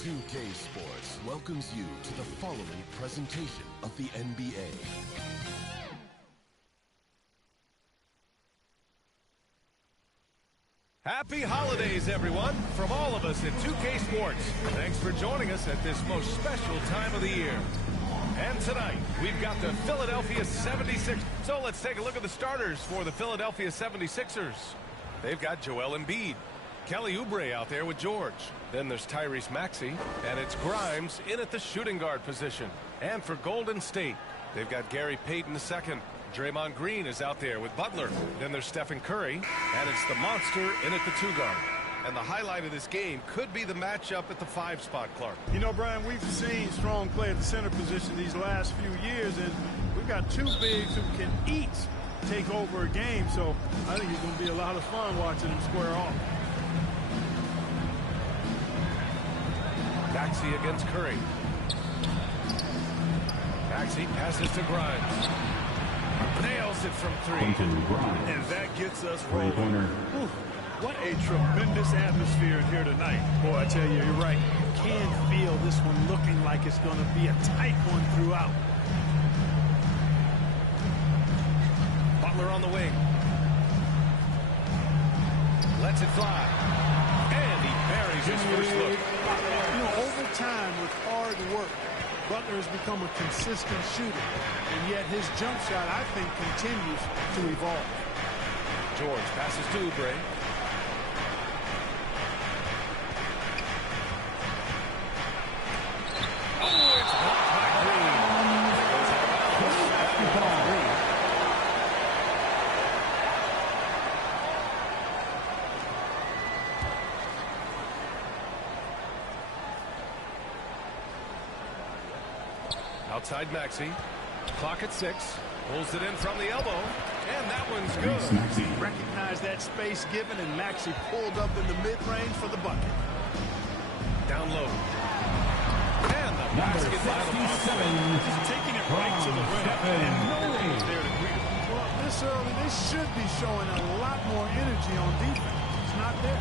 2K Sports welcomes you to the following presentation of the NBA. Happy holidays, everyone, from all of us at 2K Sports. Thanks for joining us at this most special time of the year. And tonight, we've got the Philadelphia 76ers. So let's take a look at the starters for the Philadelphia 76ers. They've got Joel Embiid, Kelly Oubre out there with George. Then there's Tyrese Maxey, and it's Grimes in at the shooting guard position. And for Golden State, they've got Gary Payton II. Draymond Green is out there with Butler. Then there's Stephen Curry, and it's the monster in at the 2 guard. And the highlight of this game could be the matchup at the 5 spot, Clark. You know, Brian, we've seen strong play at the center position these last few years, and we've got 2 bigs who can each take over a game, so I think it's going to be a lot of fun watching them square off. Maxey against Curry. Maxey passes to Grimes. Nails it from 3. And that gets us rolling. What a tremendous atmosphere in here tonight. Boy, I tell you, you're right. You can feel this one looking like it's going to be a tight one throughout. Butler on the wing. Lets it fly. And he buries his first look. You know, over time with hard work, Butler has become a consistent shooter, and yet his jump shot, I think, continues to evolve. George passes to Oubre. Oh, it's blocked by Green. Outside Maxey. Clock at 6. Pulls it in from the elbow. And that one's good. Recognized that space given, and Maxey pulled up in the mid-range for the bucket. Down low. And the basket by the Just taking it right to the rim. And no one was there to greet him. Well, this early, they should be showing a lot more energy on defense. It's not there.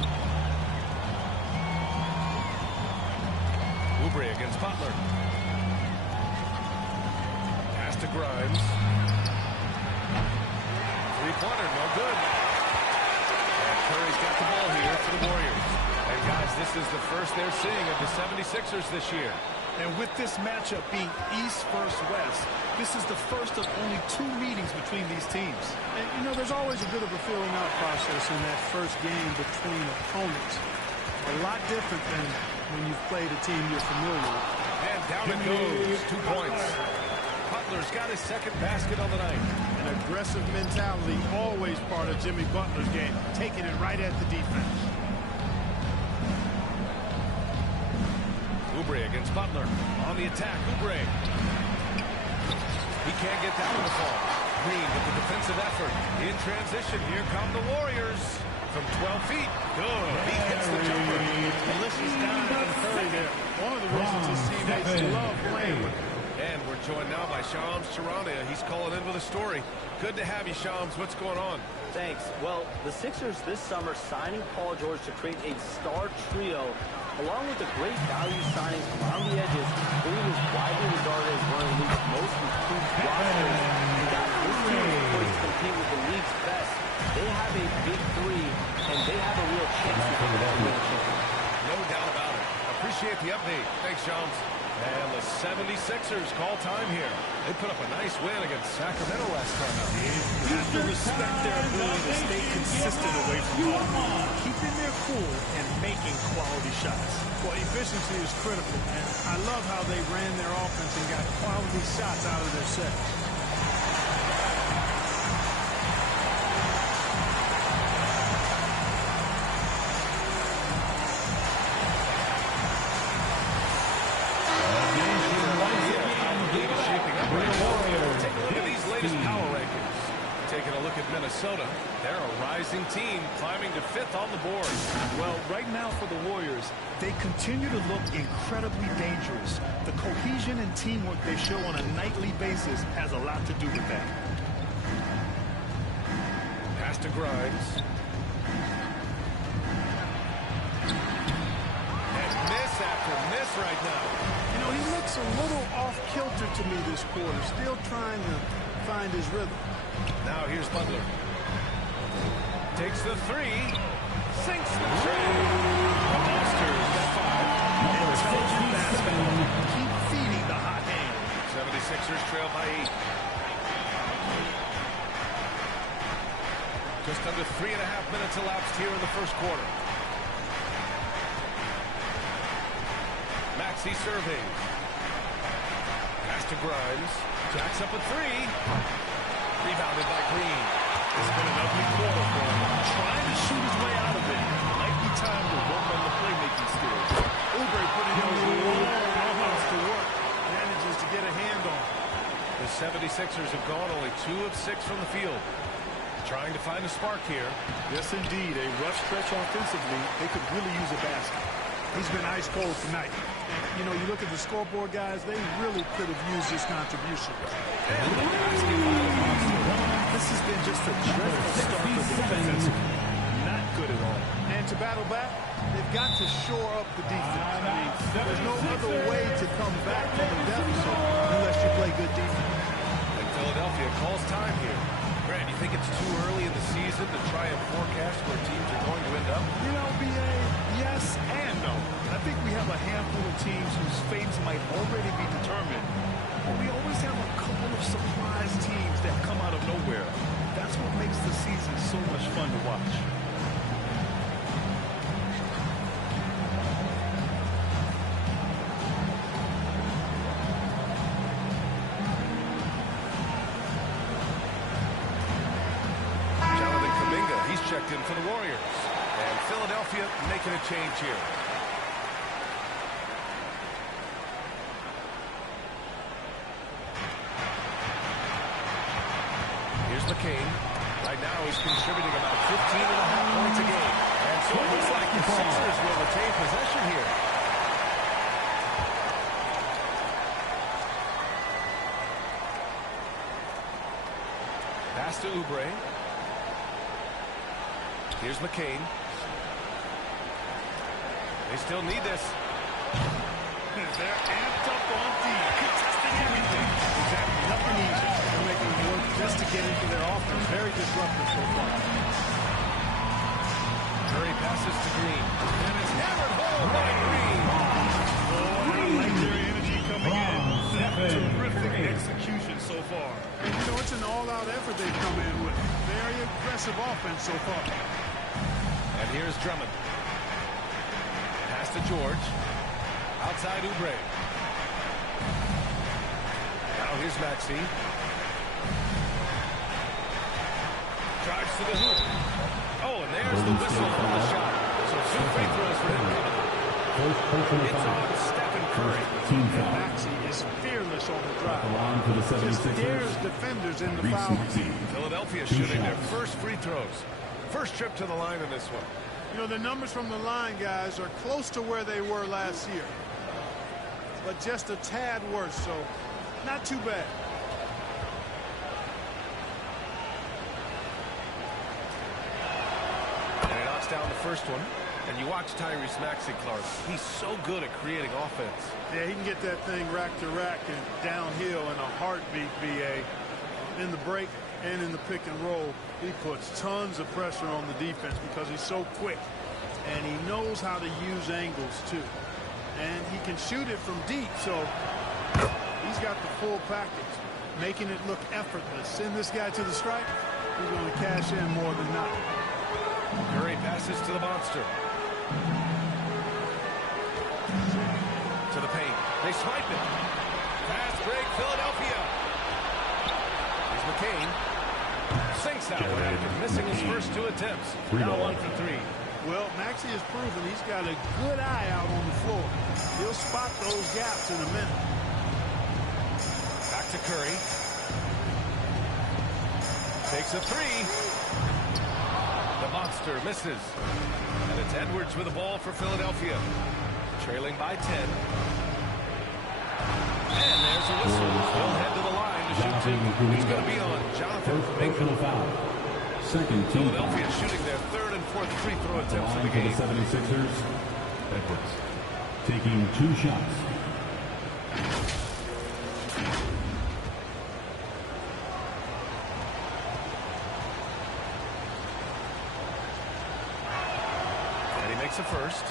Oubre against Butler. To Grimes. 3-pointer, no good. And Curry's got the ball here for the Warriors. And guys, this is the first they're seeing of the 76ers this year. And with this matchup being East versus West, this is the first of only 2 meetings between these teams. And, you know, there's always a bit of a filling out process in that first game between opponents. A lot different than when you've played a team you're familiar with. And down it goes. 2 points. Butler's got his second basket on the night. An aggressive mentality, always part of Jimmy Butler's game, taking it right at the defense. Oubre against Butler. On the attack, Oubre. He can't get down on the fall. Green with the defensive effort. In transition, here come the Warriors. From 12 feet. Good. He hits the jumper. Delicious dive from Curry there. One of the reasons his teammates love playing with him. And we're joined now by Shams Charania. He's calling in with a story. Good to have you, Shams. What's going on? Thanks. Well, the Sixers this summer signing Paul George to create a star trio, along with the great value signings around the edges. Green is widely regarded as one of the league's most improved rosters. And guys, this team is poised to compete with the league's best. They have a big 3, and they have a real chance to win the championship. No doubt about it. Appreciate the update. Thanks, Shams. And the 76ers 76ers call time here. They put up a nice win against Sacramento last time out. You have to respect their ability to stay consistent away from home, keeping their cool and making quality shots. Well, efficiency is critical, and I love how they ran their offense and got quality shots out of their sets. Minnesota, they're a rising team climbing to 5th on the board. Well, right now for the Warriors, they continue to look incredibly dangerous. The cohesion and teamwork they show on a nightly basis has a lot to do with that. Pass to Grimes. And miss after miss right now. You know, he looks a little off-kilter to me this quarter, still trying to find his rhythm. Now here's Butler. Takes the 3. Sinks the tree. The Monsters at 5. Intelligent basketball. Keep feeding the hot hand. 76ers trail by 8. Just under 3.5 minutes elapsed here in the first quarter. Maxey surveys. Pass to Grimes. Jacks up a 3. Rebounded by Green. It's been an ugly quarter for him. Trying to shoot his way out of it. Might be time to work on the playmaking skills. Oubre putting those long elbows to work. Manages to get a hand on. The 76ers have gone only 2 of 6 from the field. Trying to find a spark here. Yes, indeed. A rough stretch offensively. They could really use a basket. He's been ice cold tonight. You know, you look at the scoreboard, guys, they really could have used his contribution. And the basket by the Monsters. This has been just a dreadful start for the defense. Not good at all. And to battle back, they've got to shore up the defense. I mean, there's no other way to come back from a deficit unless you play good defense. And Philadelphia calls time here. Grant, you think it's too early in the season to try and forecast where teams are going to end up? You know, B.A., yes and no. I think we have a handful of teams whose fates might already be determined. But we always have a couple of surprise teams that come out of nowhere. That's what makes the season so much fun to watch. Jonathan Kuminga, he's checked in for the Warriors. And Philadelphia making a change here. McCain. Right now he's contributing about 15.5 points a game. And so it looks like the Sixers will retain possession here. Pass to Oubre. Here's McCain. They still need this. They're amped up on D, contesting everything. Exactly, nothing easy. They're making it work just to get into their offense. Very disruptive so far. Curry passes to Green. And it's hammered home by Green. Oh, I like their energy coming in. Terrific execution so far. You know, it's an all-out effort they've come in with. Very aggressive offense so far. And here's Drummond. Pass to George. Outside Oubre. Now here's Maxey. Drives to the hoop. Oh, and there's the whistle on the shot. So 2 free throws for him. It's on Stephen Curry. Maxey is fearless on the drive. Just dares defenders in the foul. Philadelphia shooting their first free throws. First trip to the line in this one. You know, the numbers from the line, guys, are close to where they were last year. But just a tad worse, so not too bad. And he knocks down the first one. And you watch Tyrese Maxey, Clark. He's so good at creating offense. Yeah, he can get that thing rack to rack and downhill in a heartbeat, BA. In the break and in the pick and roll, he puts tons of pressure on the defense because he's so quick. And he knows how to use angles, too. And he can shoot it from deep, so He's got the full package, making it look effortless. Send this guy to the stripe, he's going to cash in more than not. Curry passes to the monster. To the paint. They swipe it. Fast break, Philadelphia. Here's McCain. Sinks that one after missing his first 2 attempts. Now 1 for 3. Well, Maxey has proven he's got a good eye out on the floor. He'll spot those gaps in a minute. Back to Curry. Takes a 3. The monster misses. And it's Edwards with the ball for Philadelphia. Trailing by 10. And there's a whistle. He'll head to the line to shoot 2. He's going to be on Jonathan Kuminga. Second team. Philadelphia shooting their 3rd and 4th free throw attempts of the game. For the 76ers, Edwards taking 2 shots. And he makes a first.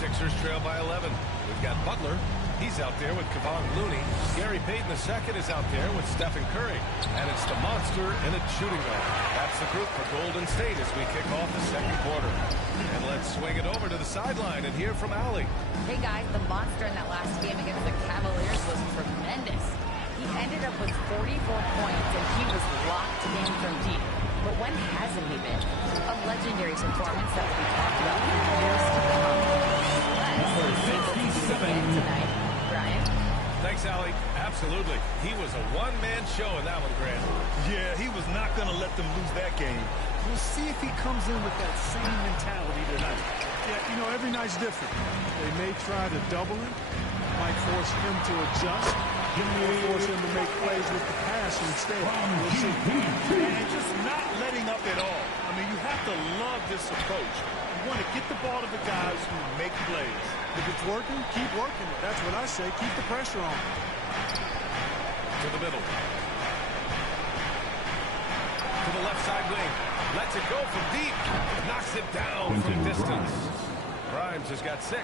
Sixers trail by 11. We've got Butler. He's out there with Kevon Looney. Gary Payton II is out there with Stephen Curry. And it's the monster in a shooting guard. That's the group for Golden State as we kick off the 2nd quarter. And let's swing it over to the sideline and hear from Allie. Hey guys, the monster in that last game against the Cavaliers was tremendous. He ended up with 44 points and he was locked in from deep. But when hasn't he been? A legendary performance that will be talked about for years to come. Tonight, Brian. Thanks, Allie. Absolutely. He was a one-man show in that one, Grant. Yeah, he was not going to let them lose that game. We'll see if he comes in with that same mentality tonight. Yeah, you know, every night's different. They may try to double him, might force him to adjust, or force him to make plays with the pass instead. We'll see. And just not letting up at all. I mean, you have to love this approach. You want to get the ball to the guys who make plays. If it's working, keep working it. That's what I say. Keep the pressure on. To the middle. To the left side wing. Lets it go from deep. Knocks it down from distance. Grimes has got 6.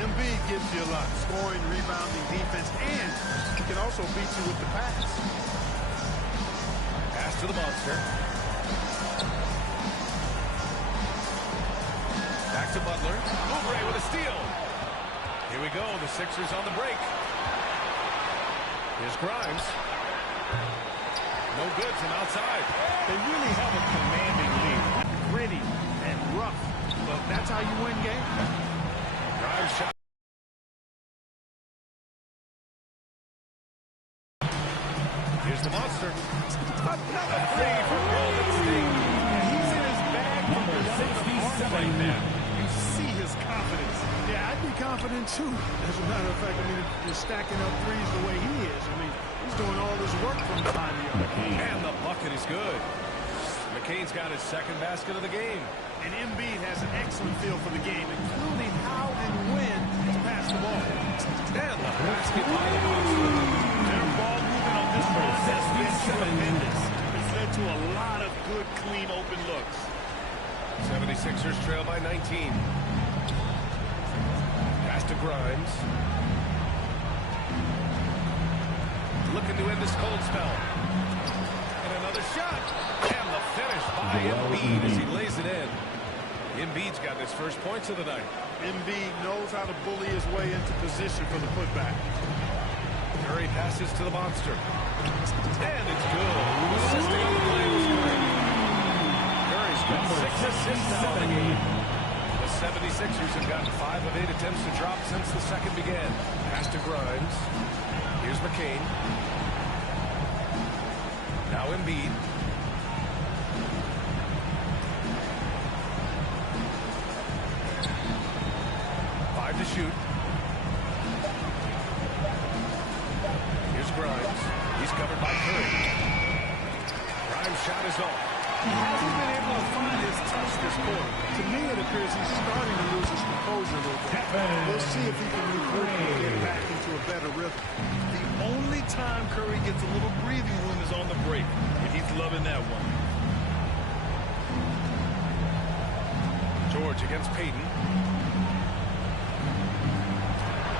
Embiid gives you a lot. Scoring, rebounding, defense, and he can also beat you with the pass. Pass to the monster. Back to Butler. Oubre with a steal. Here we go. The Sixers on the break. Here's Grimes. No good from outside. They really have a commanding lead. Gritty and rough, but that's how you win games. Grimes shot. Here's the monster. Another 3 for Golden State. He's in his bag from the 67 right now. You see his confidence. Yeah, I'd be confident too. As a matter of fact, I mean, if you're stacking up threes the way he is, I mean, he's doing all this work from behind the arc. And the bucket is good. McCain's got his 2nd basket of the game. And Embiid has an excellent feel for the game, including how and when to pass the ball. And the basket by the monster. Their ball movement on this offense has been tremendous. It's led to a lot of good, clean, open looks. 76ers trail by 19. Pass to Grimes. Looking to end this cold spell. And another shot. And the finish by Embiid as he lays it in. Embiid's got his first points of the night. Embiid knows how to bully his way into position for the putback. Curry passes to the monster. And it's good. Assisting on the play was Curry. Curry's got 6 assists now in the game. The 76ers have gotten 5 of 8 attempts to drop since the 2nd began. Pass to Grimes. Here's McCain. Now Embiid. To shoot. Here's Grimes. He's covered by Curry. Grimes shot He hasn't been able to find his touch this quarter. To me, it appears he's starting to lose his composure a little bit. We'll see if he can regroup and get back into a better rhythm. The only time Curry gets a little breathing room is on the break, and he's loving that one. George against Payton.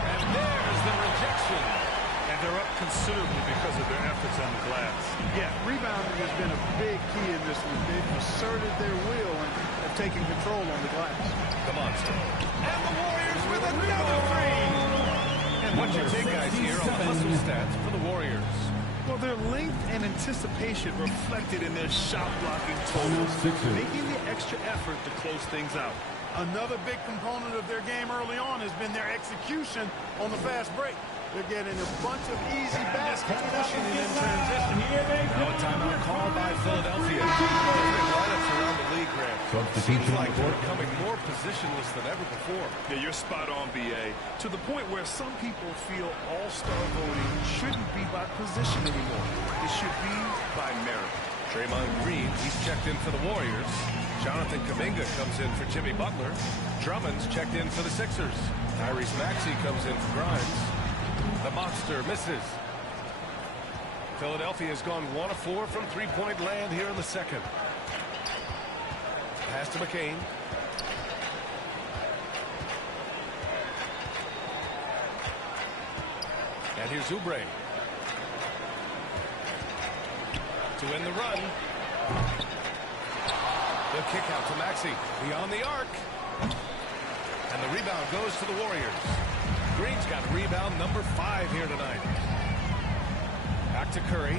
And there's the rejection. And they're up considerably because of their efforts on the glass. Yeah, rebounding has been a big key in this one. They've asserted their will and have taken control on the glass. The Monster. And the Warriors with another three. And what's your take, guys, here on the hustle stats for the Warriors? Well, their length and anticipation reflected in their shot blocking totals, making the extra effort to close things out. Another big component of their game early on has been their execution on the fast break. They're getting a bunch of easy baskets, pushing it in transition. Now a timeout called by Philadelphia. Different lineups around the league, Grant. Seems like we're becoming more positionless than ever before. Yeah, you're spot on, B.A. To the point where some people feel all-star voting shouldn't be by position anymore. It should be by merit. Draymond Green, he's checked in for the Warriors. Jonathan Kuminga comes in for Jimmy Butler. Drummond's checked in for the Sixers. Tyrese Maxey comes in for Grimes. The Monster misses. Philadelphia has gone 1 of 4 from three-point land here in the second. Pass to McCain. And here's Oubre. To end the run. The kick out to Maxey. Beyond the arc. And the rebound goes to the Warriors. Green's got rebound number 5 here tonight. Back to Curry.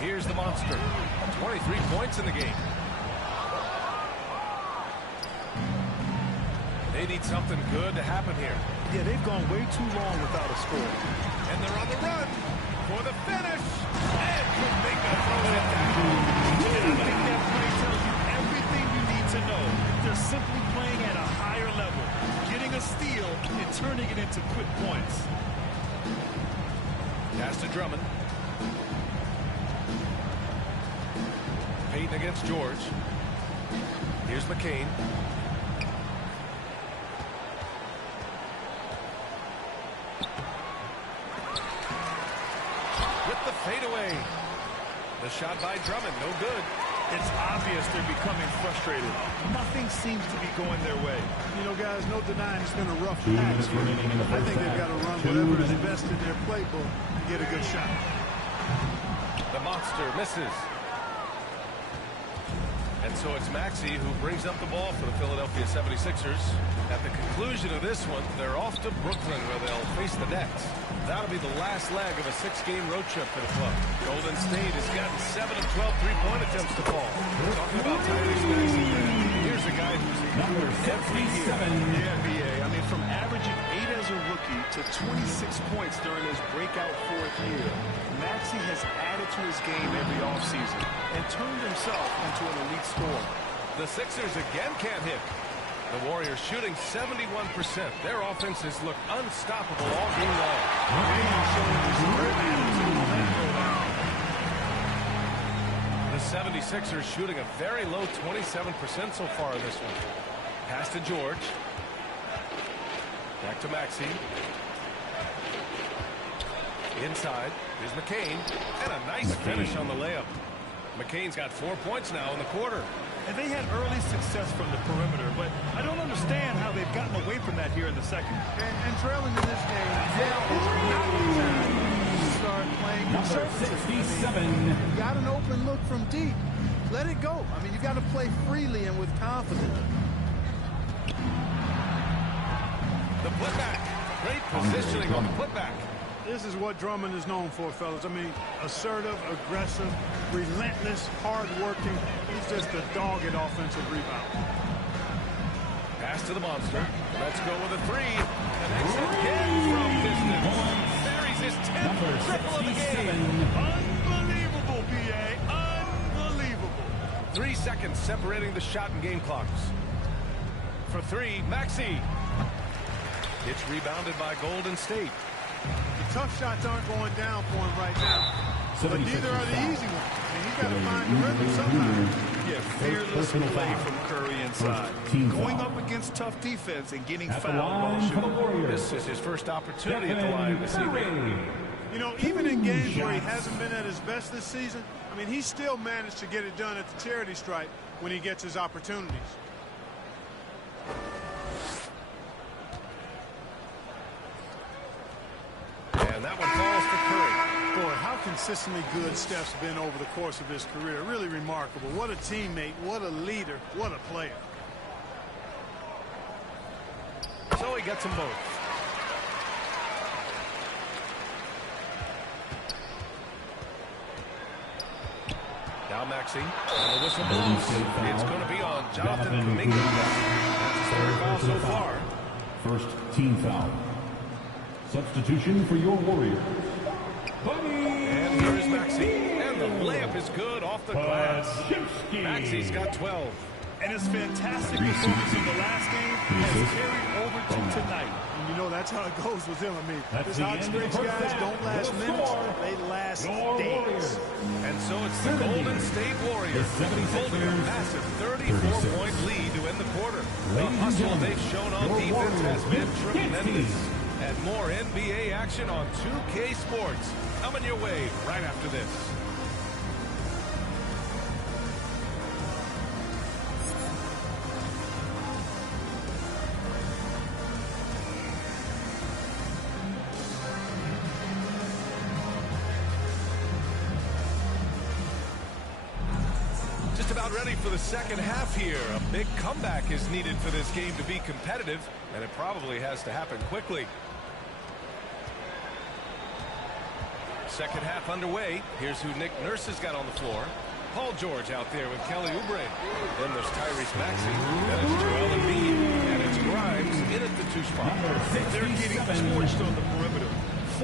Here's the Monster. 23 points in the game. They need something good to happen here. Yeah, they've gone way too long without a score. And they're on the run for the finish. And Kuminga throws it down. And I think that play tells you everything you need to know. They're simply playing at a higher level, getting a steal and turning it into quick points. Pass to Drummond. Payton against George. Here's McCain. With the fadeaway. The shot by Drummond, no good. It's obvious they're becoming frustrated. Nothing seems to be going their way. You know, guys, no denying it's been a rough patch here. I think they've got to run whatever is best in their playbook to get a good shot. The Monster misses. And so it's Maxey who brings up the ball for the Philadelphia 76ers. At the conclusion of this one, they're off to Brooklyn where they'll face the Nets. That'll be the last leg of a 6-game road trip for the club. Golden State has gotten 7 of 12 three-point attempts to fall. Talking about Tyrese Maxey, here's a guy who's number every year. Yeah, NBA. I mean, from averaging 8 as a rookie to 26 points during his breakout 4th year, Maxey has added to his game every offseason and turned himself into an elite scorer. The Sixers again can't hit. The Warriors shooting 71%. Their offenses look unstoppable all game long. The 76ers shooting a very low 27% so far in this one. Pass to George. Back to Maxey. Inside. Here's McCain. And a nice finish on the layup. McCain's got 4 points now in the quarter. And they had early success from the perimeter, but I don't understand how they've gotten away from that here in the second. And trailing in this game, now is not the time to start playing conservatively. You got an open look from deep. Let it go. I mean, you got to play freely and with confidence. The putback. Great positioning on the putback. This is what Drummond is known for, fellas. I mean, assertive, aggressive, relentless, hard-working. He's just a dogged offensive rebound. Pass to the Monster. Let's go with a three. Connects again from distance. Buries his 10th triple of the game. Unbelievable, B.A. Unbelievable. 3 seconds separating the shot and game clocks. For three, Maxey. It's rebounded by Golden State. The tough shots aren't going down for him right now. But neither are the easy ones. And he's got to find the rhythm somehow. Yeah, fearless play from Curry inside. Going up against tough defense and getting fouled while shooting. This is his first opportunity at the line this evening. You know, even in games where he hasn't been at his best this season, I mean, he still managed to get it done at the charity stripe when he gets his opportunities. And that one falls to Curry. Boy, how consistently good Steph's been over the course of his career. Really remarkable. What a teammate, what a leader, what a player. So he gets them both. Now Maxey, and the whistle blows. It's going to be on Jonathan Kuminga. That's his third foul so far. First team foul. Substitution for your Warriors. And here's Maxey. And the layup is good off the glass. Maxey's got 12. And his fantastic performance in the last game has carried over to tonight. And you know, that's how it goes with him. I mean, his hot streaks, guys, don't last minutes. They last days. And so it's the Golden State Warriors holding a massive 34-point lead to end the quarter. The hustle they've shown on defense has been tremendous. And more NBA action on 2K Sports coming your way right after this. Just about ready for the second half here. A big comeback is needed for this game to be competitive, and it probably has to happen quickly. Second half underway. Here's who Nick Nurse has got on the floor. Paul George out there with Kelly Oubre. Then there's Tyrese Maxey. Then it's Joel Embiid. And it's Grimes in at the 2 spot. They're getting torched on the perimeter.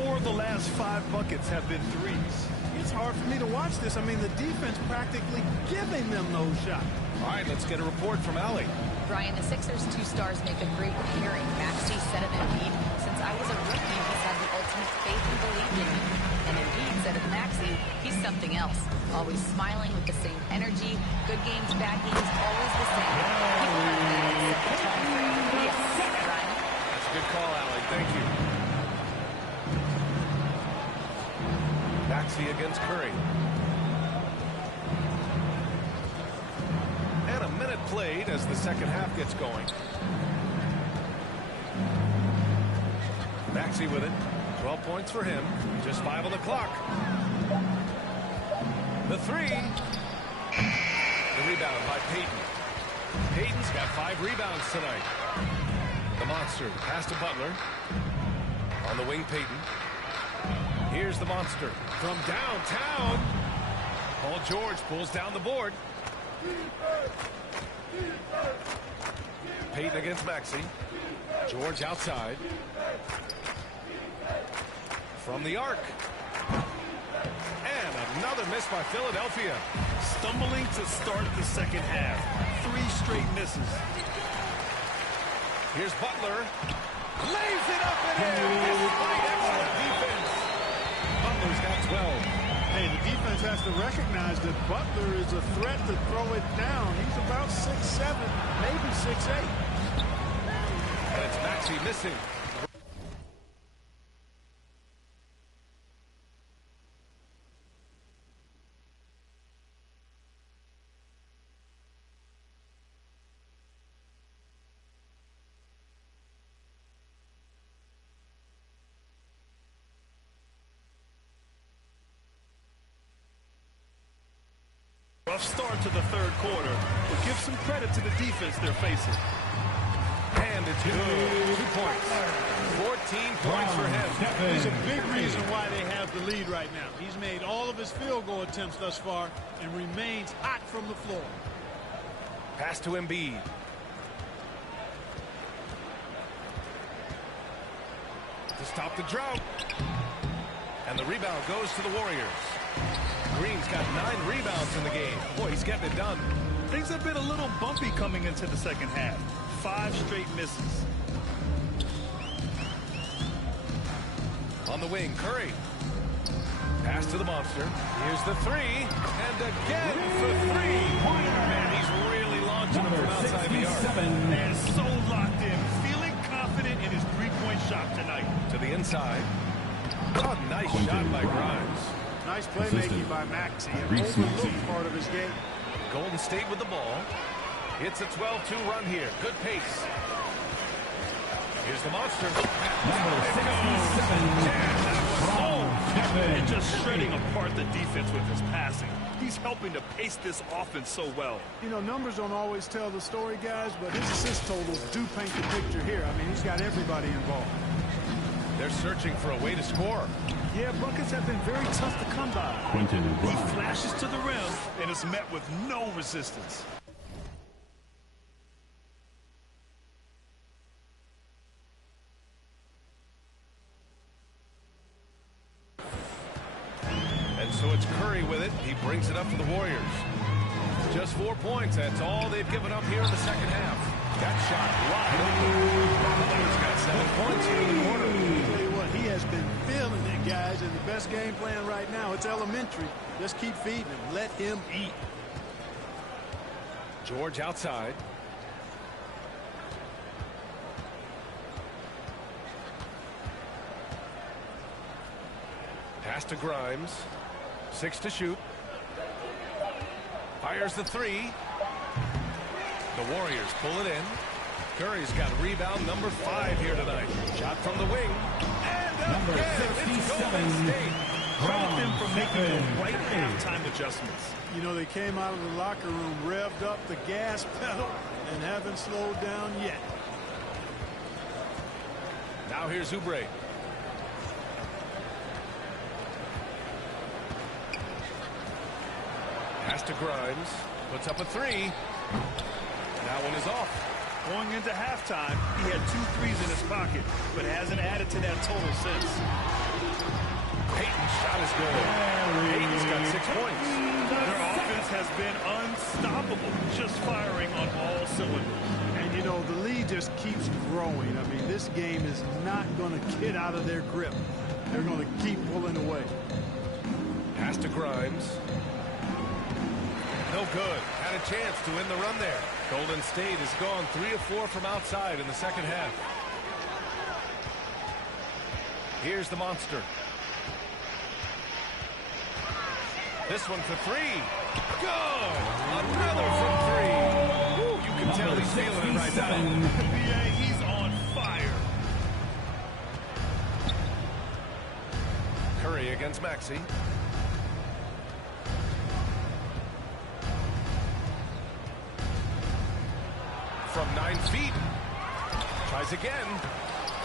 4 of the last 5 buckets have been threes. It's hard for me to watch this. I mean, the defense practically giving them those shots. All right, let's get a report from Allie. Brian, the Sixers' 2 stars make a great pairing. Maxey said of Embiid, since I was a rookie, he's had the ultimate faith and believed in me. And Embiid said of Maxey, he's something else. Always smiling with the same energy. Good games, bad games, always the same. People like that set the tone for anybody else. Brian? That's a good call, Allie. Thank you. Maxey against Curry. And a minute played as the second half gets going. Maxey with it. 12 points for him. Just 5 on the clock. The 3. The rebound by Payton. Payton's got 5 rebounds tonight. The monster pass to Butler. On the wing, Payton. Here's the monster from downtown. Paul George pulls down the board. Payton against Maxey. George outside. From the arc. And another miss by Philadelphia. Stumbling to start the second half. 3 straight misses. Here's Butler. Lays it up and in. Despite excellent defense. Butler's got 12. Hey, the defense has to recognize that Butler is a threat to throw it down. He's about 6'7", maybe 6'8". And it's Maxey missing. Rough start to the third quarter, but give some credit to the defense they're facing. And it's good. 2 points. 14 points for him. He's a big reason why they have the lead right now. He's made all of his field goal attempts thus far and remains hot from the floor. Pass to Embiid. To stop the drought. And the rebound goes to the Warriors. Green's got 9 rebounds in the game. Boy, he's getting it done. Things have been a little bumpy coming into the second half. 5 straight misses. On the wing, Curry. Pass to the monster. Here's the three. And again for three. Man, he's really launching them from outside the arc. And so locked in. Feeling confident in his three-point shot tonight. To the inside. Oh, nice shot by Grimes. Nice playmaking by Maxey. An overlooked part of his game. Golden State with the ball. It's a 12-2 run here. Good pace. Here's the monster. Number 67. And just shredding apart the defense with his passing. He's helping to pace this offense so well. You know, numbers don't always tell the story, guys, but his assist totals do paint the picture here. I mean, he's got everybody involved. They're searching for a way to score. Yeah, buckets have been very tough to come by. He flashes to the rim and is met with no resistance. So it's Curry with it. He brings it up for the Warriors. Just 4 points. That's all they've given up here in the second half. That shot wide open. He's got 7 points here in the quarter. I'll tell you what, he has been feeling it, guys. And the best game plan right now, it's elementary. Just keep feeding him. Let him eat. George outside. Pass to Grimes. 6 to shoot. Fires the three. The Warriors pull it in. Curry's got rebound number 5 here tonight. Shot from the wing. And number again, 67. Credit them for making the right halftime adjustments. You know, they came out of the locker room, revved up the gas pedal, and haven't slowed down yet. Now here's Oubre. Pass to Grimes. Puts up a three. That one is off. Going into halftime, he had 2 threes in his pocket, but hasn't added to that total since. Payton's shot is good. Payton's got 6 points. Their offense has been unstoppable, just firing on all cylinders. And, you know, the lead just keeps growing. I mean, this game is not going to get out of their grip. They're going to keep pulling away. Pass to Grimes. No good. Had a chance to win the run there. Golden State has gone 3 of 4 from outside in the second half. Here's the monster. This one for 3. Good! Another from 3. Woo, you can tell he's feeling it right now. Yeah, he's on fire. Curry against Maxey. From 9 feet. Tries again.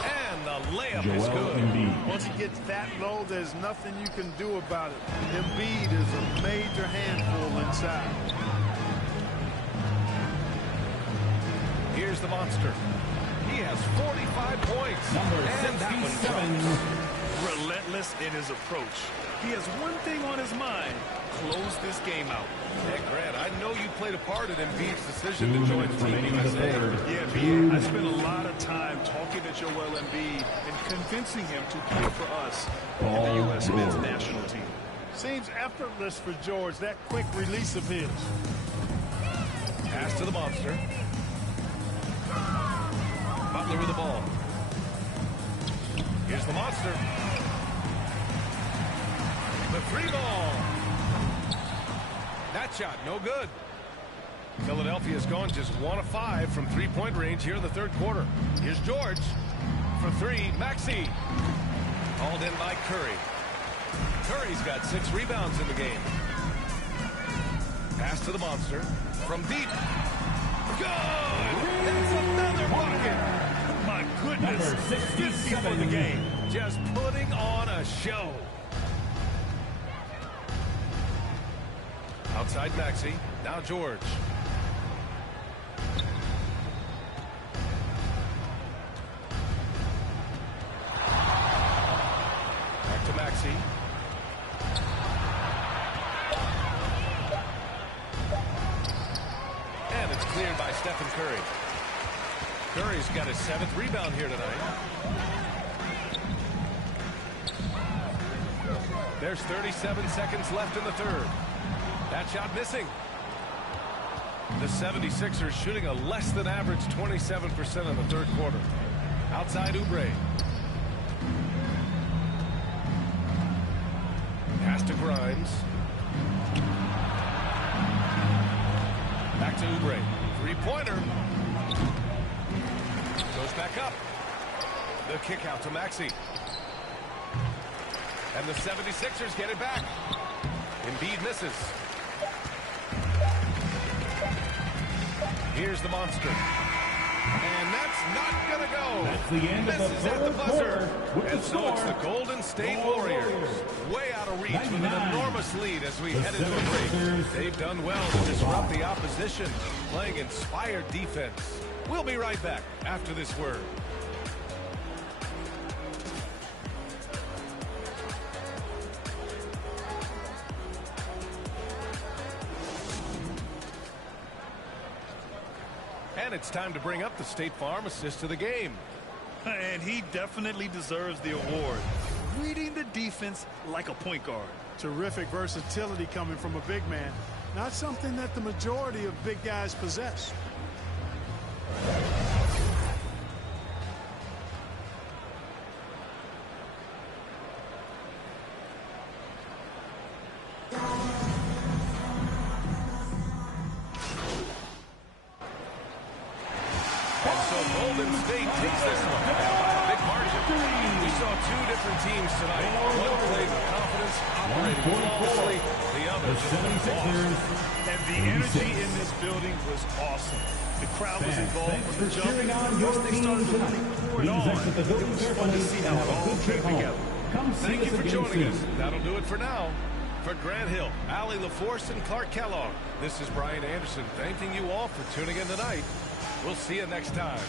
And the layup is good. Embiid. Once he gets that low, there's nothing you can do about it. Embiid is a major handful inside. Here's the monster. He has 45 points. Number and that one 67. drops. Relentless in his approach. He has one thing on his mind. Close this game out. Hey, Grant, I know you played a part in Embiid's decision to join Team USA. Yeah, B.A., I spent a lot of time talking to Joel Embiid and convincing him to play for us in the U.S. men's national team. Seems effortless for George, that quick release of his. Pass to the monster. Butler with the ball. Here's the monster. The 3-ball. That shot, no good. Philadelphia's gone just 1 of 5 from 3-point range here in the third quarter. Here's George for 3. Maxey. Hauled in by Curry. Curry's got 6 rebounds in the game. Pass to the monster from deep. Good! That's another bucket! My goodness, 50 for the game. Just putting on a show. Outside Maxey. Now George. Back to Maxey. And it's cleared by Stephen Curry. Curry's got his 7th rebound here tonight. There's 37 seconds left in the third. That shot missing. The 76ers shooting a less than average 27% in the third quarter. Outside Oubre. Pass to Grimes. Back to Oubre. Three-pointer. Goes back up. The kick out to Maxey. And the 76ers get it back. Embiid misses. Here's the monster. And that's not going to go. That's the end of the third quarter. And so it's the Golden State Warriors. Way out of reach with an enormous lead as we head into the break. They've done well to disrupt the opposition, playing inspired defense. We'll be right back after this word. And it's time to bring up the State Farm assist to the game. And he definitely deserves the award. Reading the defense like a point guard. Terrific versatility coming from a big man. Not something that the majority of big guys possess. Golden State takes this one by a big margin. We saw two different teams tonight. One played with confidence, operating flawlessly. The other just lost. And the energy in this building was awesome. The crowd was involved from the jump. Once they started to really pour it on, it was fun to see how it all came together. Thank you for joining us. That'll do it for now. For Grant Hill, Allie LaForce, and Clark Kellogg, this is Brian Anderson thanking you all for tuning in tonight. We'll see you next time.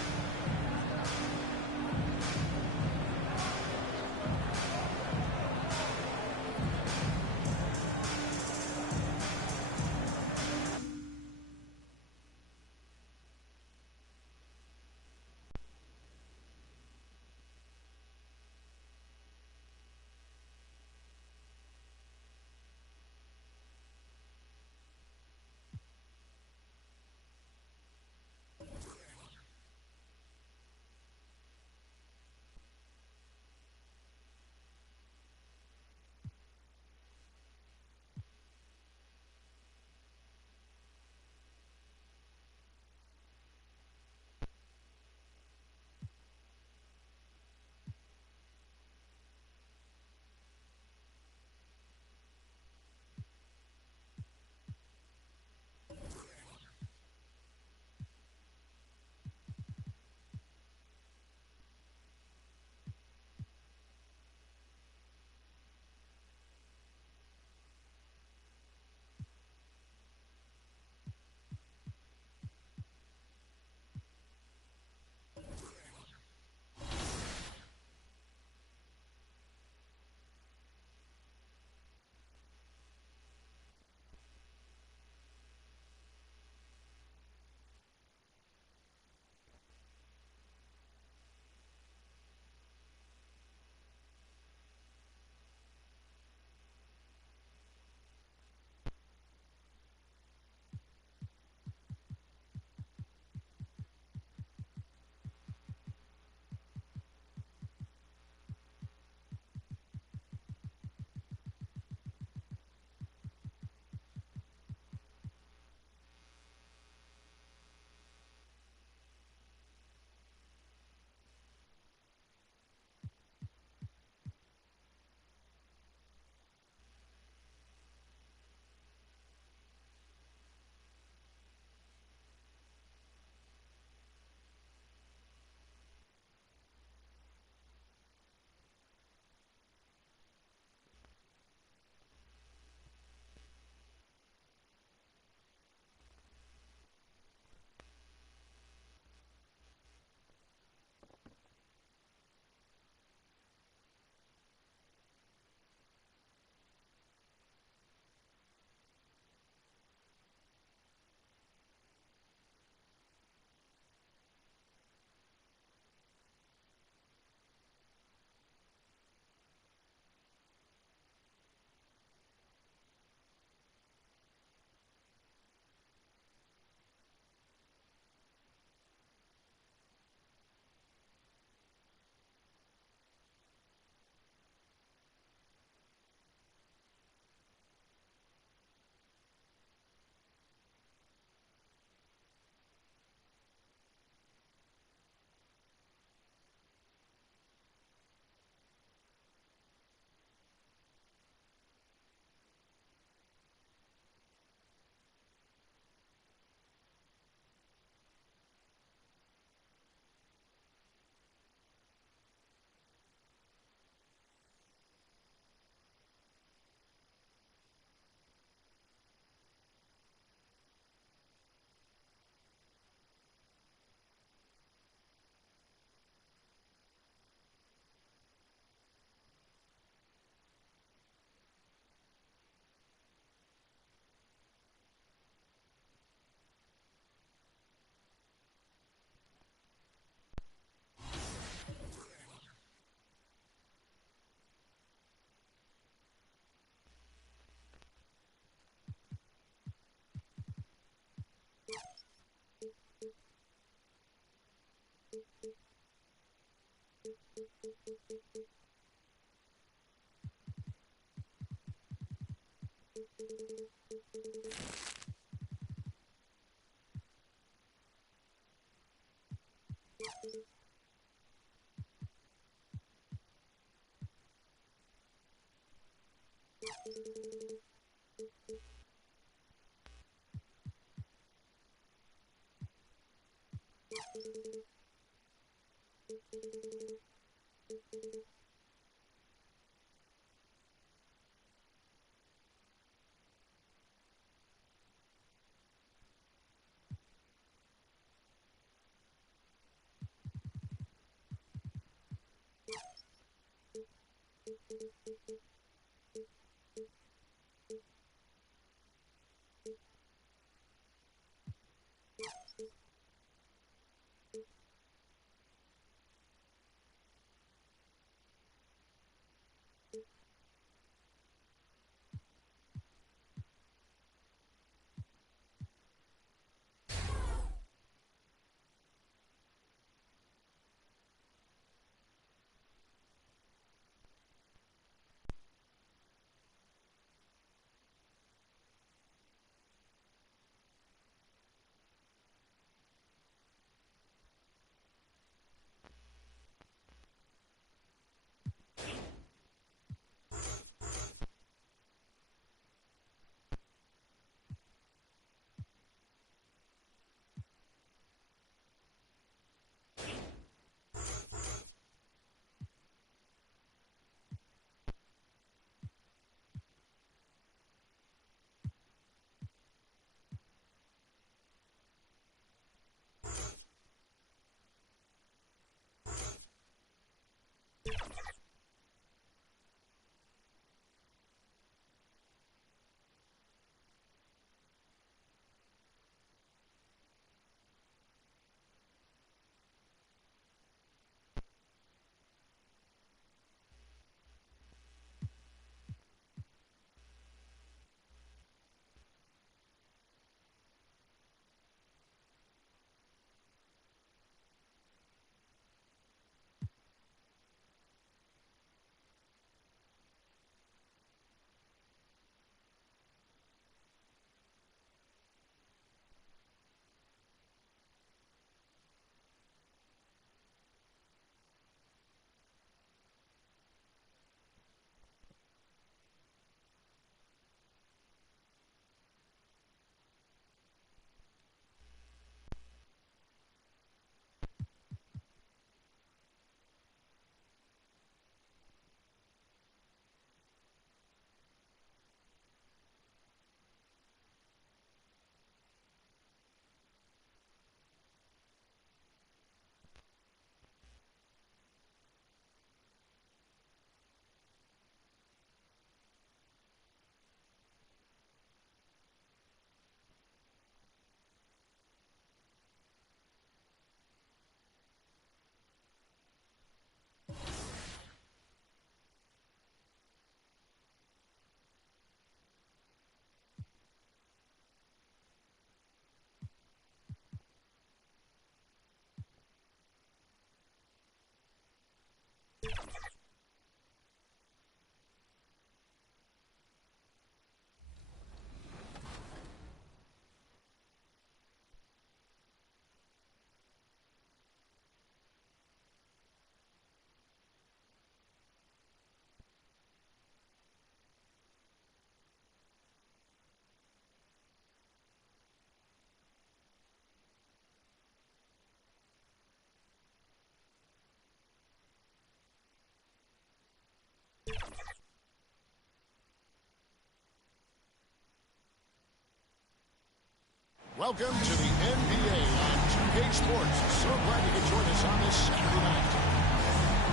Welcome to the NBA on 2K Sports. So glad you could join us on this Saturday night.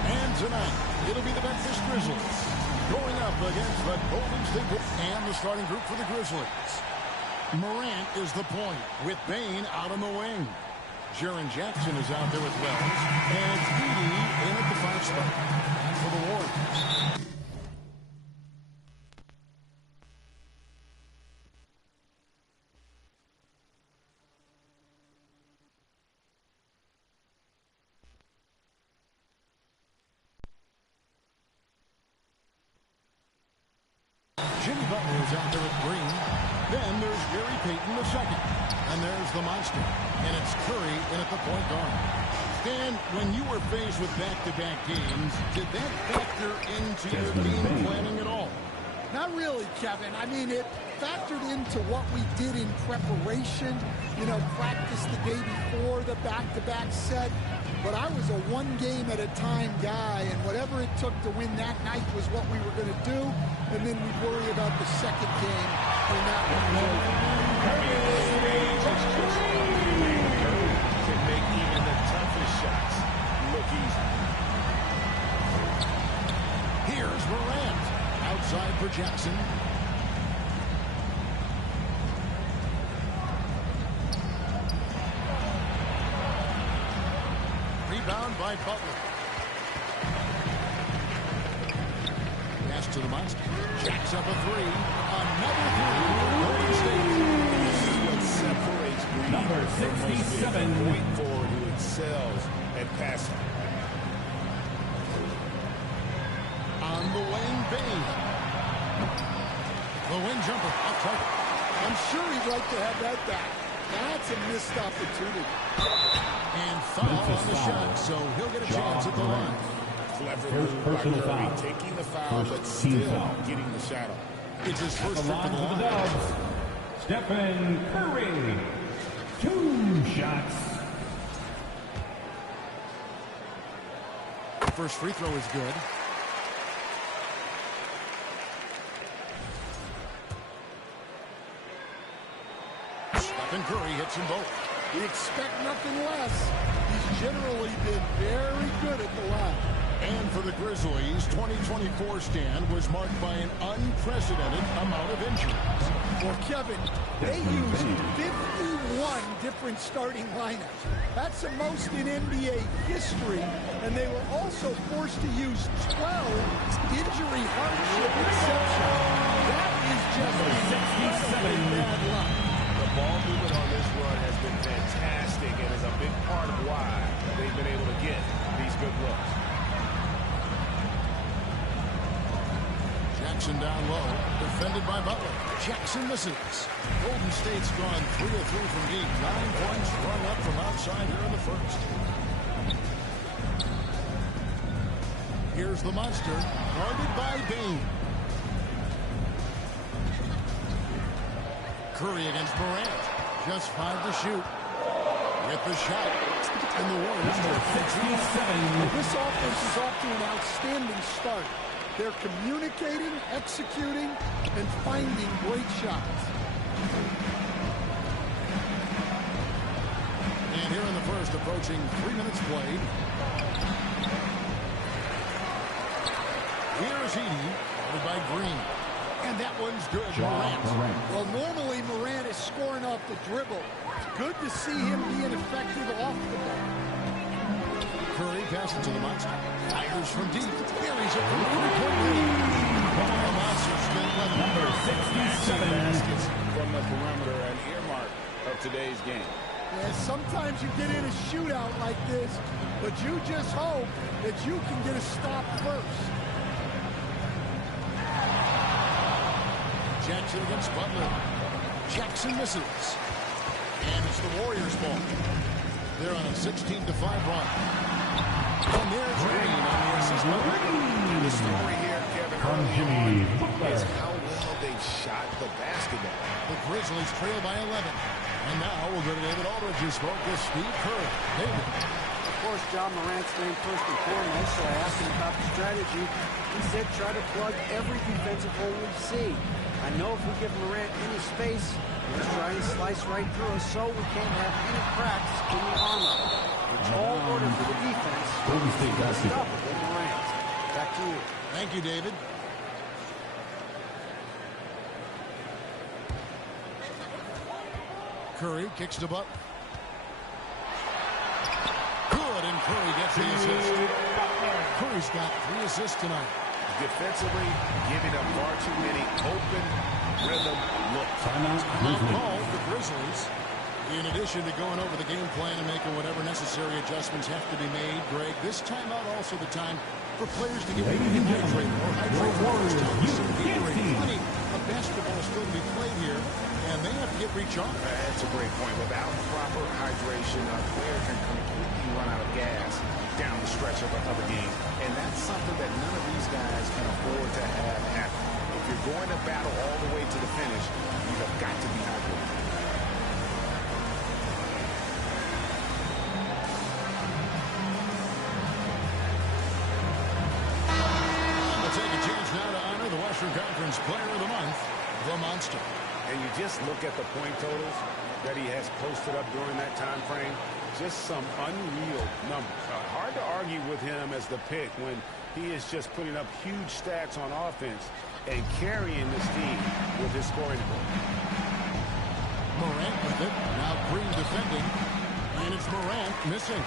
And tonight, it'll be the Memphis Grizzlies going up against the Golden State Warriors and the starting group for the Grizzlies. Morant is the point with Bane out on the wing. Jaren Jackson is out there with Wells. And Edey in at the 5 spot for the Warriors. Jimmy Butler is out there with Green. Then there's Gary Payton II. And there's the monster. And it's Curry in at the point guard. Dan, when you were faced with back-to-back games, did that factor into your game planning at all? Not really, Kevin. I mean, it factored into what we did in preparation. You know, practice the day before the back-to-back set. But I was a one-game-at-a-time guy, and whatever it took to win that night was what we were going to do. And then we'd worry about the second game when that one was over. Can make even the toughest shots look easy. Here's Morant. Outside for Jackson. Rebound by Butler. Pass to the monster. Jacks up a three. Another three for Golden State. This is what separates Green Number from most 67. point forward who excels at passing. On the lane, Bain. The wing jumper. Off target. I'm sure he'd like to have that back. That's a missed opportunity. And foul on the shot, so he'll get a chance at the line. Clever First move by personal Curry, foul. taking the foul, but First team still foul. getting the shot off. It's his first The trip to line the for the line. Dubs. Stephen Curry. 2 shots. First free throw is good. Stephen Curry hits them both. We expect nothing less. He's generally been very good at the line. And for the Grizzlies, 2024 stand was marked by an unprecedented amount of injuries. Well, Kevin, they used 51 different starting lineups. That's the most in NBA history. And they were also forced to use 12 injury hardship exceptions. That is just incredibly bad luck. The ball movement on this run has been fantastic and is a big part of why they've been able to get these good looks. Jackson down low, defended by Butler. Jackson misses. Golden State's gone 3 of 3 from deep. 9 points run up from outside here in the first. Here's the monster, guarded by Bain. Curry against Morant. Just 5 to shoot. With the shot. And the Warriors Number 67. This offense is off to an outstanding start. They're communicating, executing, and finding great shots. And here in the first, approaching 3 minutes played. Here's Edey, followed by Green. And that one's good. Morant. Well, normally Morant is scoring off the dribble. It's good to see him being effective off the ball. Curry passes to the monster. Fires from deep. Carries it from the three-point line. The monster spent Number 67. Baskets from the perimeter, an earmark of today's game. Yeah, sometimes you get in a shootout like this, but you just hope that you can get a stop first. Jackson against Butler. Jackson misses. And it's the Warriors' ball. They're on a 16-5 run. And there's Green on the assist. The story here, Kevin, From early Jimmy on Butler. is how well they've shot the basketball. The Grizzlies trail by 11. And now we'll go to David Aldridge's focus, Steve Kerr. David. Of course, John Morant's named first and foremost, so I asked him about the strategy. He said try to plug every defensive hole we see. I know if we give Morant any space, he'll try and slice right through us so we can't have any cracks in the armor. A tall order for the defense. Golden State basketball. Stop it with Morant. Back to you. Thank you, David. Curry kicks to Butler. Good, and Curry gets the assist. Curry's got 3 assists tonight. Defensively, giving up far too many open rhythm looks. Timeout, Timeout Grizzlies. called the Grizzlies. In addition to going over the game plan and making whatever necessary adjustments have to be made, Greg, this timeout also the time for players to get Ladies and rehydrated gentlemen, or hydrate. your Warriors Some youth Gatorade, team. plenty of basketball still to be played here, and they have to get recharged. That's a great point. Without proper hydration, a player can completely run out of gas down the stretch of a game. And that's something that none of these guys can afford to have happen. If you're going to battle all the way to the finish, you have got to be hydrated. Western Conference Player of the Month, the Monster. And you just look at the point totals that he has posted up during that time frame. Just some unreal numbers. Hard to argue with him as the pick when he is just putting up huge stats on offense and carrying this team with his scoring ability. Morant with it. Now Green defending. And it's Morant missing.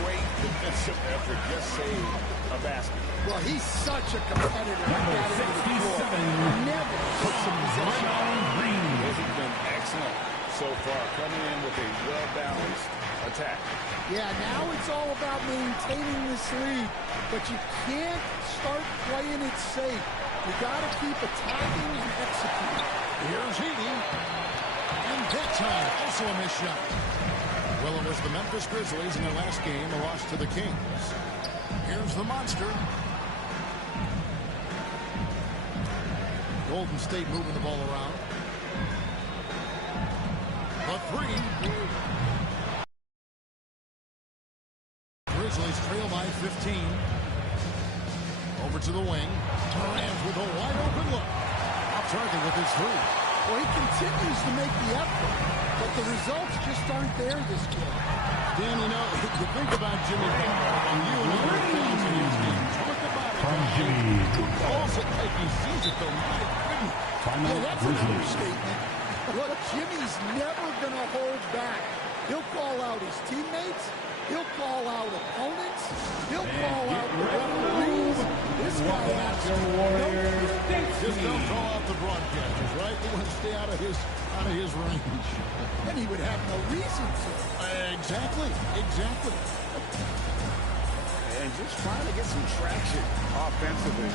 Great defensive effort. Just saved a basket. Well, he's such a competitor. Number 67. Never puts him in possession. Green. This has been excellent so far, coming in with a well-balanced attack. Yeah, now it's all about maintaining this lead, but you can't start playing it safe. You got to keep attacking and executing. Here's Heaney. And that time, also a missed shot. Well, it was the Memphis Grizzlies in their last game, a loss to the Kings. Here's the Monster. Golden State moving the ball around. The three. Grizzlies trail by 15. Over to the wing. Durant with a wide open look. Off target with his three. Well, he continues to make the effort, but the results just aren't there this game. Dan, you know, you think about Jimmy Butler, and you know the things in his game. Talk about it. From Jimmy. Calls it like he sees it, though. My goodness. Yeah, that's an understatement. Look, Jimmy's never going to hold back. He'll call out his teammates. He'll call out opponents. He'll call out the referees. This guy has no. Just don't call out the broadcasters, right? They want to stay out of his range. And he would have no reason to. Exactly. And just trying to get some traction offensively.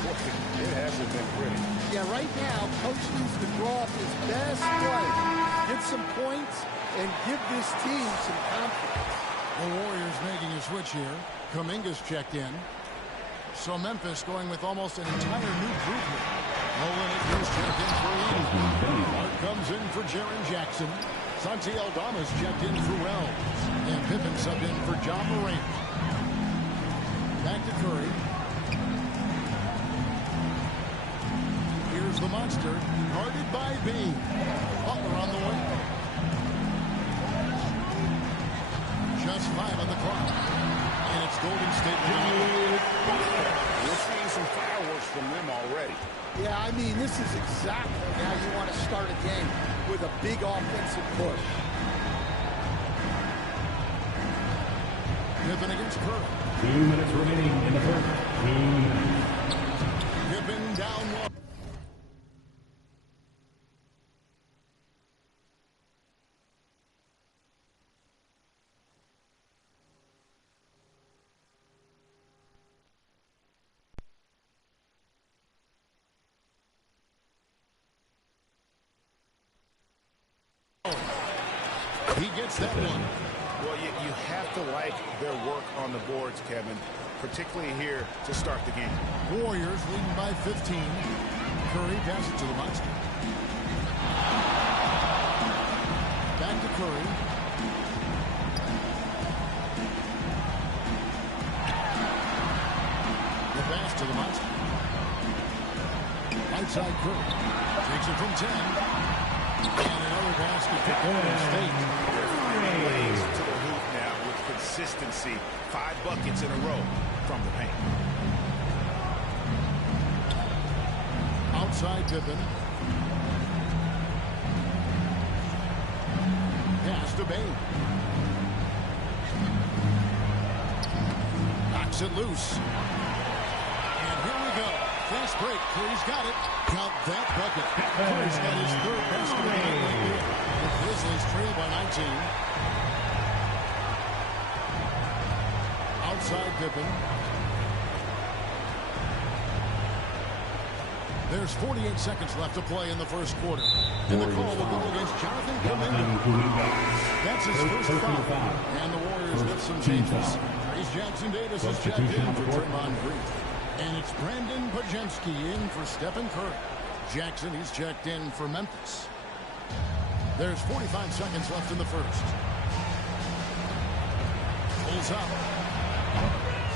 It hasn't been pretty. Yeah, right now, Coach needs to draw up his best play, get some points, and give this team some confidence. The Warriors making a switch here. Kuminga's checked in. So Memphis going with almost an entire new group here. Nolan is checked in for Lee. Mark comes in for Jaren Jackson. Santi Aldama's checked in for Wells. And Pippen subbed in for John Morant. Back to Curry. Here's the Monster, guarded by B. Butler on the way. Just 5 on the clock. And it's Golden State. We're seeing some fireworks from them already. Yeah, I mean, this is exactly how you want to start a game, with a big offensive push. Pippen against Curry. 2 minutes remaining in the first. 2 minutes. Pippen down low. He gets that one. Well, you have to like their work on the boards, Kevin, particularly here to start the game. Warriors leading by 15. Curry passes to the Monster. Back to Curry. The pass to the Monster. Right side Curry. Takes it from 10. And another basket for Golden State. Ways to the hoop now with consistency. 5 buckets in a row from the paint. Outside Pippen. Pass to Bane. Knocks it loose. And here we go. Fast break. Curry's got it. Count that bucket. Curry's got his 3rd basket of the night right here. The Grizzlies trail by 19. Outside Pippen. There's 48 seconds left to play in the first quarter. And the call will go against Jonathan Kuminga. That's his first foul. And the Warriors with some changes. Trace Jackson Davis is checked in for Draymond Green. And it's Brandon Podziemski in for Stephen Curry. Jackson, he's checked in for Memphis. There's 45 seconds left in the first. Pulls up.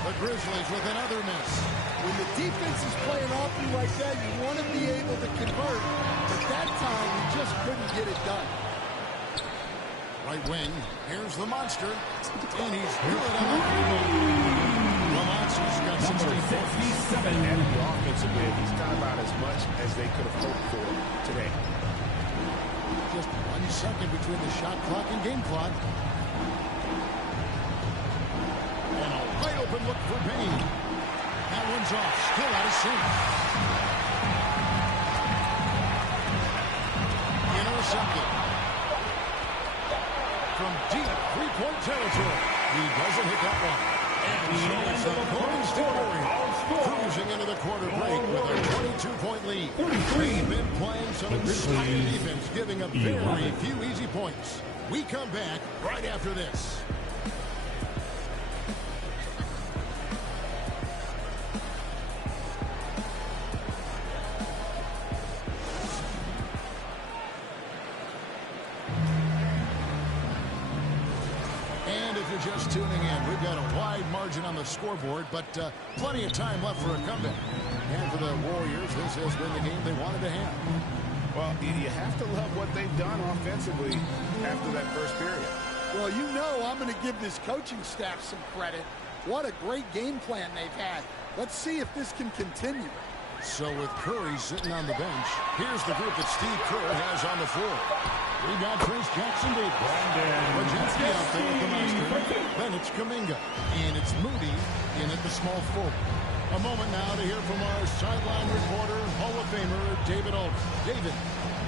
The Grizzlies with another miss. When the defense is playing off you like that, you want to be able to convert. But that time, you just couldn't get it done. Right wing. Here's the monster. And he's good on the free ball. The monster's got 67. And the offensive end, he's got about as much as they could have hoped for today. Just 1 second between the shot clock and game clock. And a wide open look for Payne. That one's off. Still out of sync. Intercepted. From deep three-point territory. He doesn't hit that one. And so it's the Golden State Warriors cruising into the quarter break with a 22-point lead. They've been playing some inspired defense, giving up very few easy points. We come back right after this. Just tuning in, we've got a wide margin on the scoreboard, but plenty of time left for a comeback. And for the Warriors, this has been the game they wanted to have. Well, you have to love what they've done offensively after that first period. Well, you know I'm going to give this coaching staff some credit. What a great game plan they've had. Let's see if this can continue. So with Curry sitting on the bench, here's the group that Steve Kerr has on the floor. We got Trace Jackson Davis. Podziemski out there with the monster. Then it's Kuminga. And it's Moody in at the small forward. A moment now to hear from our sideline reporter, Hall of Famer David Aldridge. David.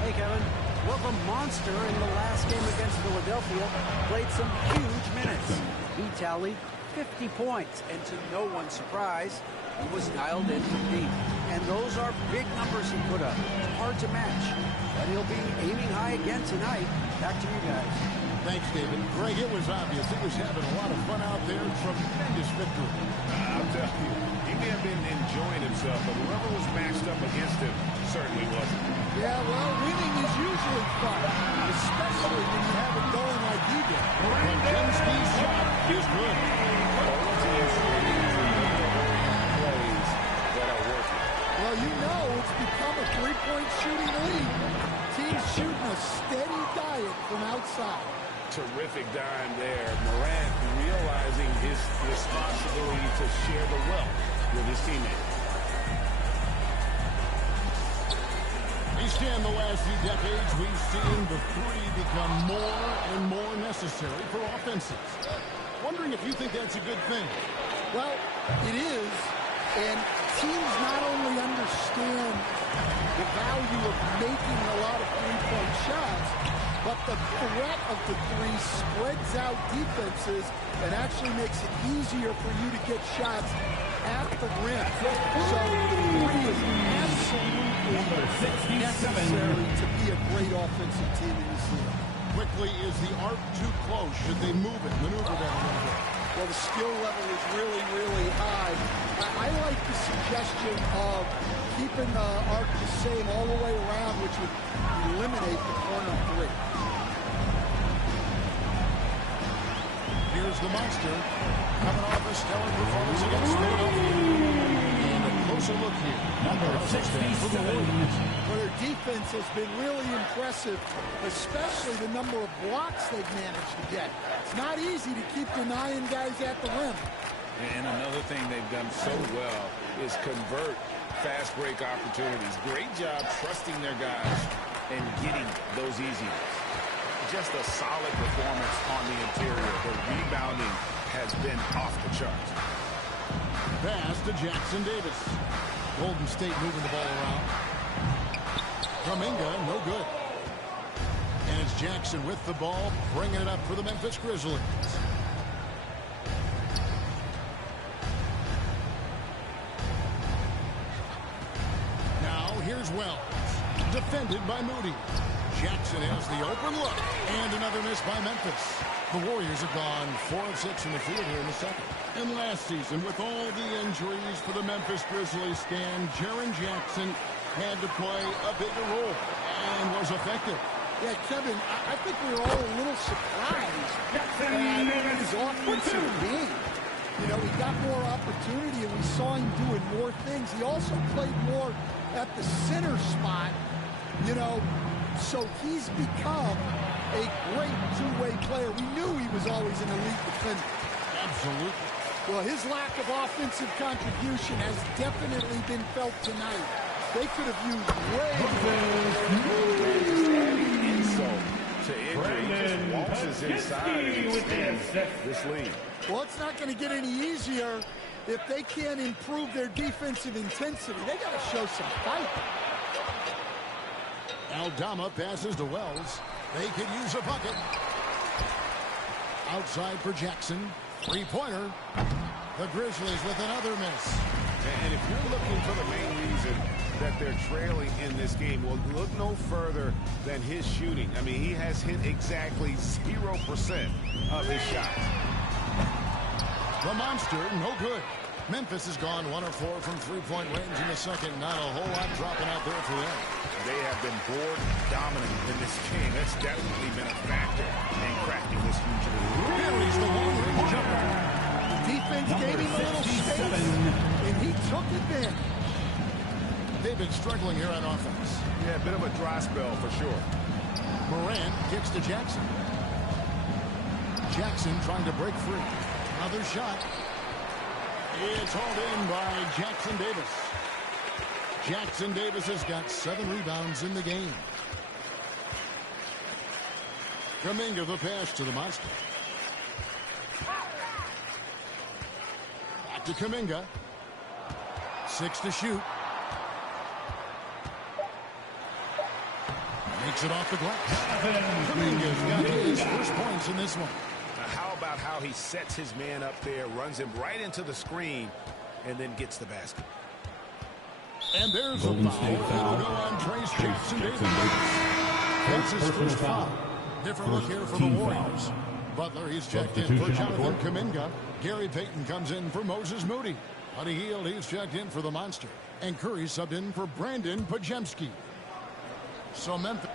Hey, Kevin. Well, the monster in the last game against Philadelphia played some huge minutes. He tallied 50 points, and to no one's surprise, he was dialed in from deep. And those are big numbers he put up. Hard to match. But he'll be aiming high again tonight. Back to you guys. Thanks, David. Greg, it was obvious. He was having a lot of fun out there. Tremendous victory. I'll tell you, he may have been enjoying himself, but whoever was matched up against him certainly wasn't. Yeah, well, winning is usually fun, especially when you have it going like he did. Podziemski's shot is good. Well, you know it's become a three-point shooting league. Teams shooting a steady diet from outside. Terrific dime there. Morant realizing his responsibility to share the wealth with his teammates. Each in the last few decades, we've seen the three become more and more necessary for offenses. Wondering if you think that's a good thing. Well, it is. And teams not only understand the value of making a lot of three-point shots, but the threat of the three spreads out defenses and actually makes it easier for you to get shots at the rim. So three is absolutely necessary to be a great offensive team in this league. Quickly, is the arc too close? Should they move it, maneuver that a little bit? Well, the skill level is really, really high. I like the suggestion of keeping the arc the same all the way around, which would eliminate the corner three. Here's the monster coming off a stellar performance against Philadelphia. And a closer look here. Number 67. Well, their defense has been really impressive, especially the number of blocks they've managed to get. It's not easy to keep denying guys at the rim. And another thing they've done so well is convert fast break opportunities. Great job trusting their guys and getting those easy ones. Just a solid performance on the interior. The rebounding has been off the charts. Pass to Jackson Davis. Golden State moving the ball around. Kuminga, no good. And it's Jackson with the ball, bringing it up for the Memphis Grizzlies. Now, here's Wells. Defended by Moody. Jackson has the open look. And another miss by Memphis. The Warriors have gone 4 of 6 from the field here in the second. And last season, with all the injuries for the Memphis Grizzlies, Jaren Jackson had to play a bigger role and was effective. Yeah, Kevin, I think we were all a little surprised at his offensive game. You know, he got more opportunity, and we saw him doing more things. He also played more at the center spot, you know, so he's become a great two-way player. We knew he was always an elite defender. Absolutely. Well, his lack of offensive contribution has definitely been felt tonight. They could have used way more. To injury, just waltzes inside and extends this lead. Well, it's not going to get any easier if they can't improve their defensive intensity. They got to show some fight. Aldama passes to Wells. They could use a bucket. Outside for Jackson. Three-pointer. The Grizzlies with another miss. And if you're looking for the main reason that they're trailing in this game, well, look no further than his shooting. I mean, he has hit exactly 0% of his shots. The monster, no good. Memphis has gone 1 of 4 from three-point range in the second. Not a whole lot dropping out there for them. They have been board dominant in this game. That's definitely been a factor in cracking this huge lead. Here is the long-range jumper. Defense gave him a little space, and he took advantage. They've been struggling here on offense. Yeah, a bit of a dry spell for sure. Morant kicks to Jackson. Jackson trying to break free. Another shot. It's hauled in by Jackson Davis. Jackson Davis has got 7 rebounds in the game. Kuminga the pass to the monster. Back to Kuminga. 6 to shoot. Makes it off the glass. Kuminga's got his first points in this one. Now, how about how he sets his man up there, runs him right into the screen, and then gets the basket. And there's a foul. It'll go on Trace Jackson Davis. That's his first foul. Different look here for the Warriors. Butler, he's checked in for Jonathan Kuminga. Gary Payton comes in for Moses Moody. Buddy Hield, he's checked in for the Monster. And Curry subbed in for Brandon Podziemski. So Memphis.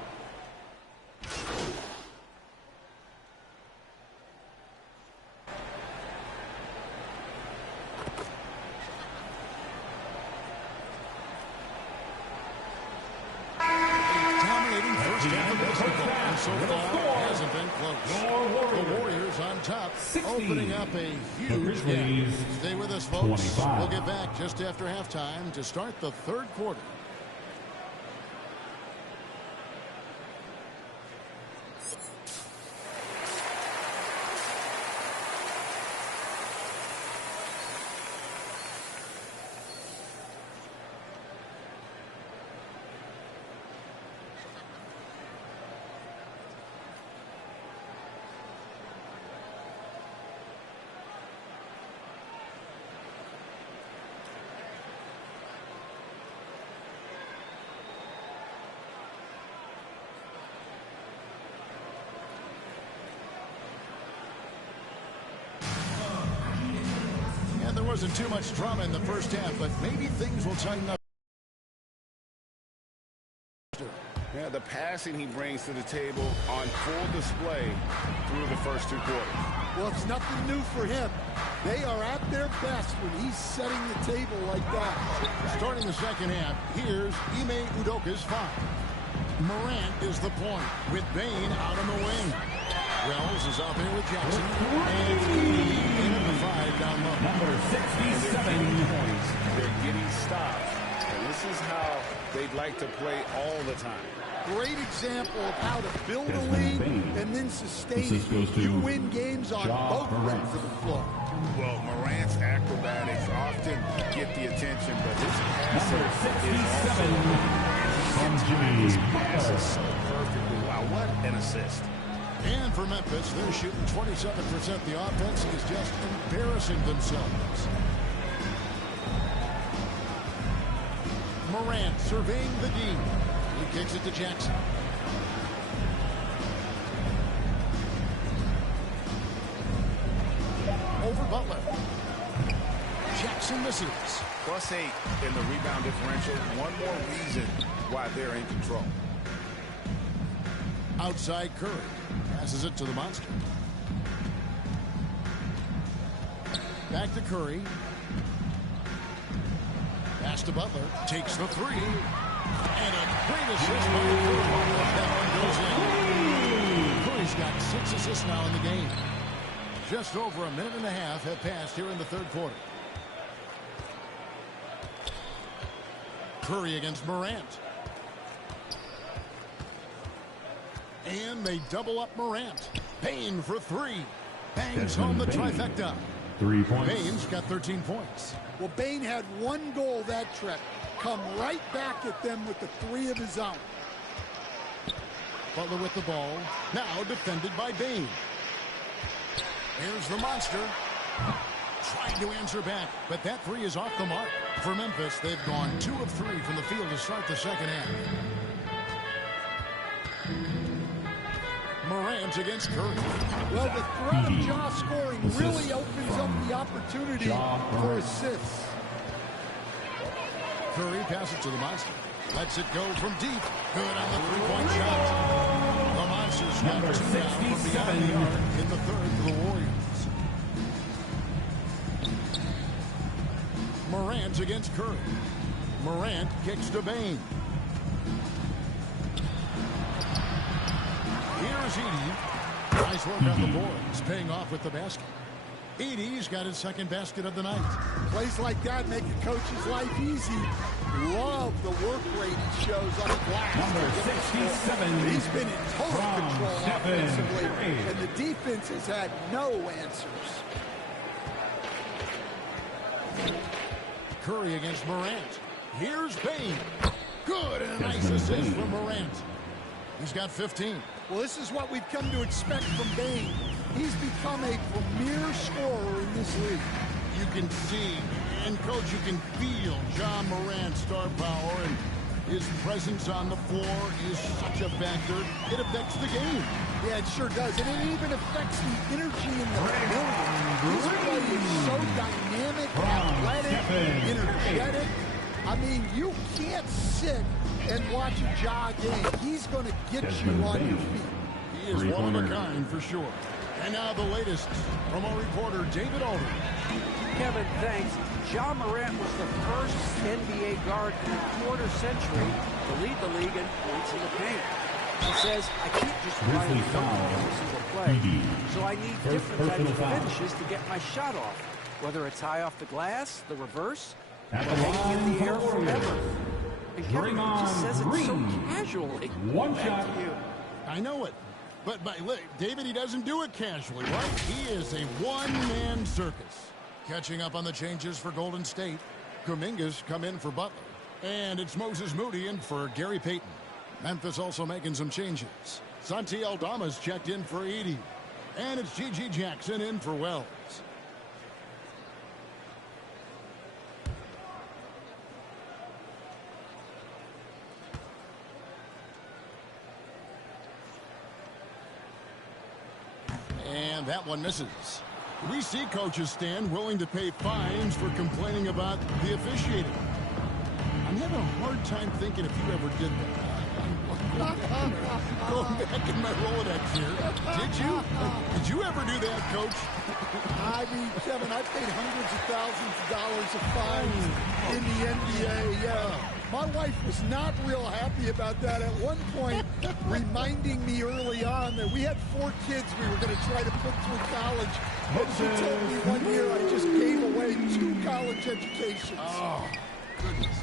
Dominating first half of basketball. And so far, it hasn't been close. The Warriors on top, opening up a huge gap. Stay with us, folks. 25. We'll get back just after halftime to start the third quarter. There wasn't too much drama in the first half, but maybe things will tighten up. Yeah, the passing he brings to the table on full display through the first 2 quarters. Well, it's nothing new for him. They are at their best when he's setting the table like that. Starting the second half, here's Ime Udoka's foul. Morant is the point with Bane out on the wing. Wells is out there with Jackson. And in at the 5 down low. Number 67. They're getting stops. And this is how they'd like to play all the time. Great example of how to build a lead and then sustain it. Goes to You win games on both ends of the floor. Well, Morant's acrobatics often get the attention, but his passing is passes so perfectly. Wow, what an assist. And for Memphis, they're shooting 27%. The offense is just embarrassing themselves. Morant surveying the D. He kicks it to Jackson. Over Butler. Jackson misses. +8 in the rebound differential. One more reason why they're in control. Outside Curry. Passes it to the monster. Back to Curry. Pass to Butler. Takes the three. And a great assist by Curry. That one goes in. Curry's got 6 assists now in the game. Just over a minute and a half have passed here in the third quarter. Curry against Morant. And they double up Morant. Payne for 3. Bangs home the trifecta. 3 points. Bane's got 13 points. Well, Bane had one goal that trip. Come right back at them with the 3 of his own. Butler with the ball. Now defended by Bane. Here's the monster. Trying to answer back, but that 3 is off the mark. For Memphis, they've gone 2 of 3 from the field to start the second half. Morant against Curry. Well, the threat of Ja scoring really opens up the opportunity for assists. Curry passes to the monster. Lets it go from deep. Good on the three-point shot. The Monsters got 2 down from beyond the arc in the third for the Warriors. Morant against Curry. Morant kicks to Bane. Here's Edey. Nice work on the boards, paying off with the basket. Edey's got his second basket of the night. Plays like that make a coach's life easy. Love the work rate he shows on the glass. Number 67. He's been in total control offensively, and the defense has had no answers. Curry against Morant. Here's Bane. Good, and a nice assist from Morant. He's got 15. Well, this is what we've come to expect from Bane. He's become a premier scorer in this league. You can see, and Coach, you can feel Ja Morant's star power, and his presence on the floor is such a factor. It affects the game. Yeah, it sure does. And it even affects the energy in the building. His play is so dynamic, athletic, energetic. I mean, you can't sit and watch a Ja game. He's going to get you on your feet. He is one of a kind for sure. And now the latest from our reporter, David Aldridge. Kevin, thanks. Ja Morant was the first NBA guard in a quarter century to lead the league in points in the paint. He says, I can't just rely on every single play, so I need different types of finishes to get my shot off, whether it's high off the glass, the reverse, or hanging in the air forever. And Kevin just says it so casually. One shot. I know it. But David, he doesn't do it casually, right? He is a one-man circus. Catching up on the changes for Golden State. Kuminga's come in for Butler. And it's Moses Moody in for Gary Payton. Memphis also making some changes. Santi Aldama's checked in for Edey. And it's G.G. Jackson in for Wells. And that one misses. We see coaches stand willing to pay fines for complaining about the officiating. I'm having a hard time thinking if you ever did that. Going back in my Rolodex here. Did you ever do that, Coach? I mean, Kevin, I paid hundreds of thousands of dollars of fines in the NBA. Yeah. My wife was not real happy about that at one point, reminding me early on that we had 4 kids we were going to try to put through college. And she told me one year I just gave away 2 college educations. Oh, goodness.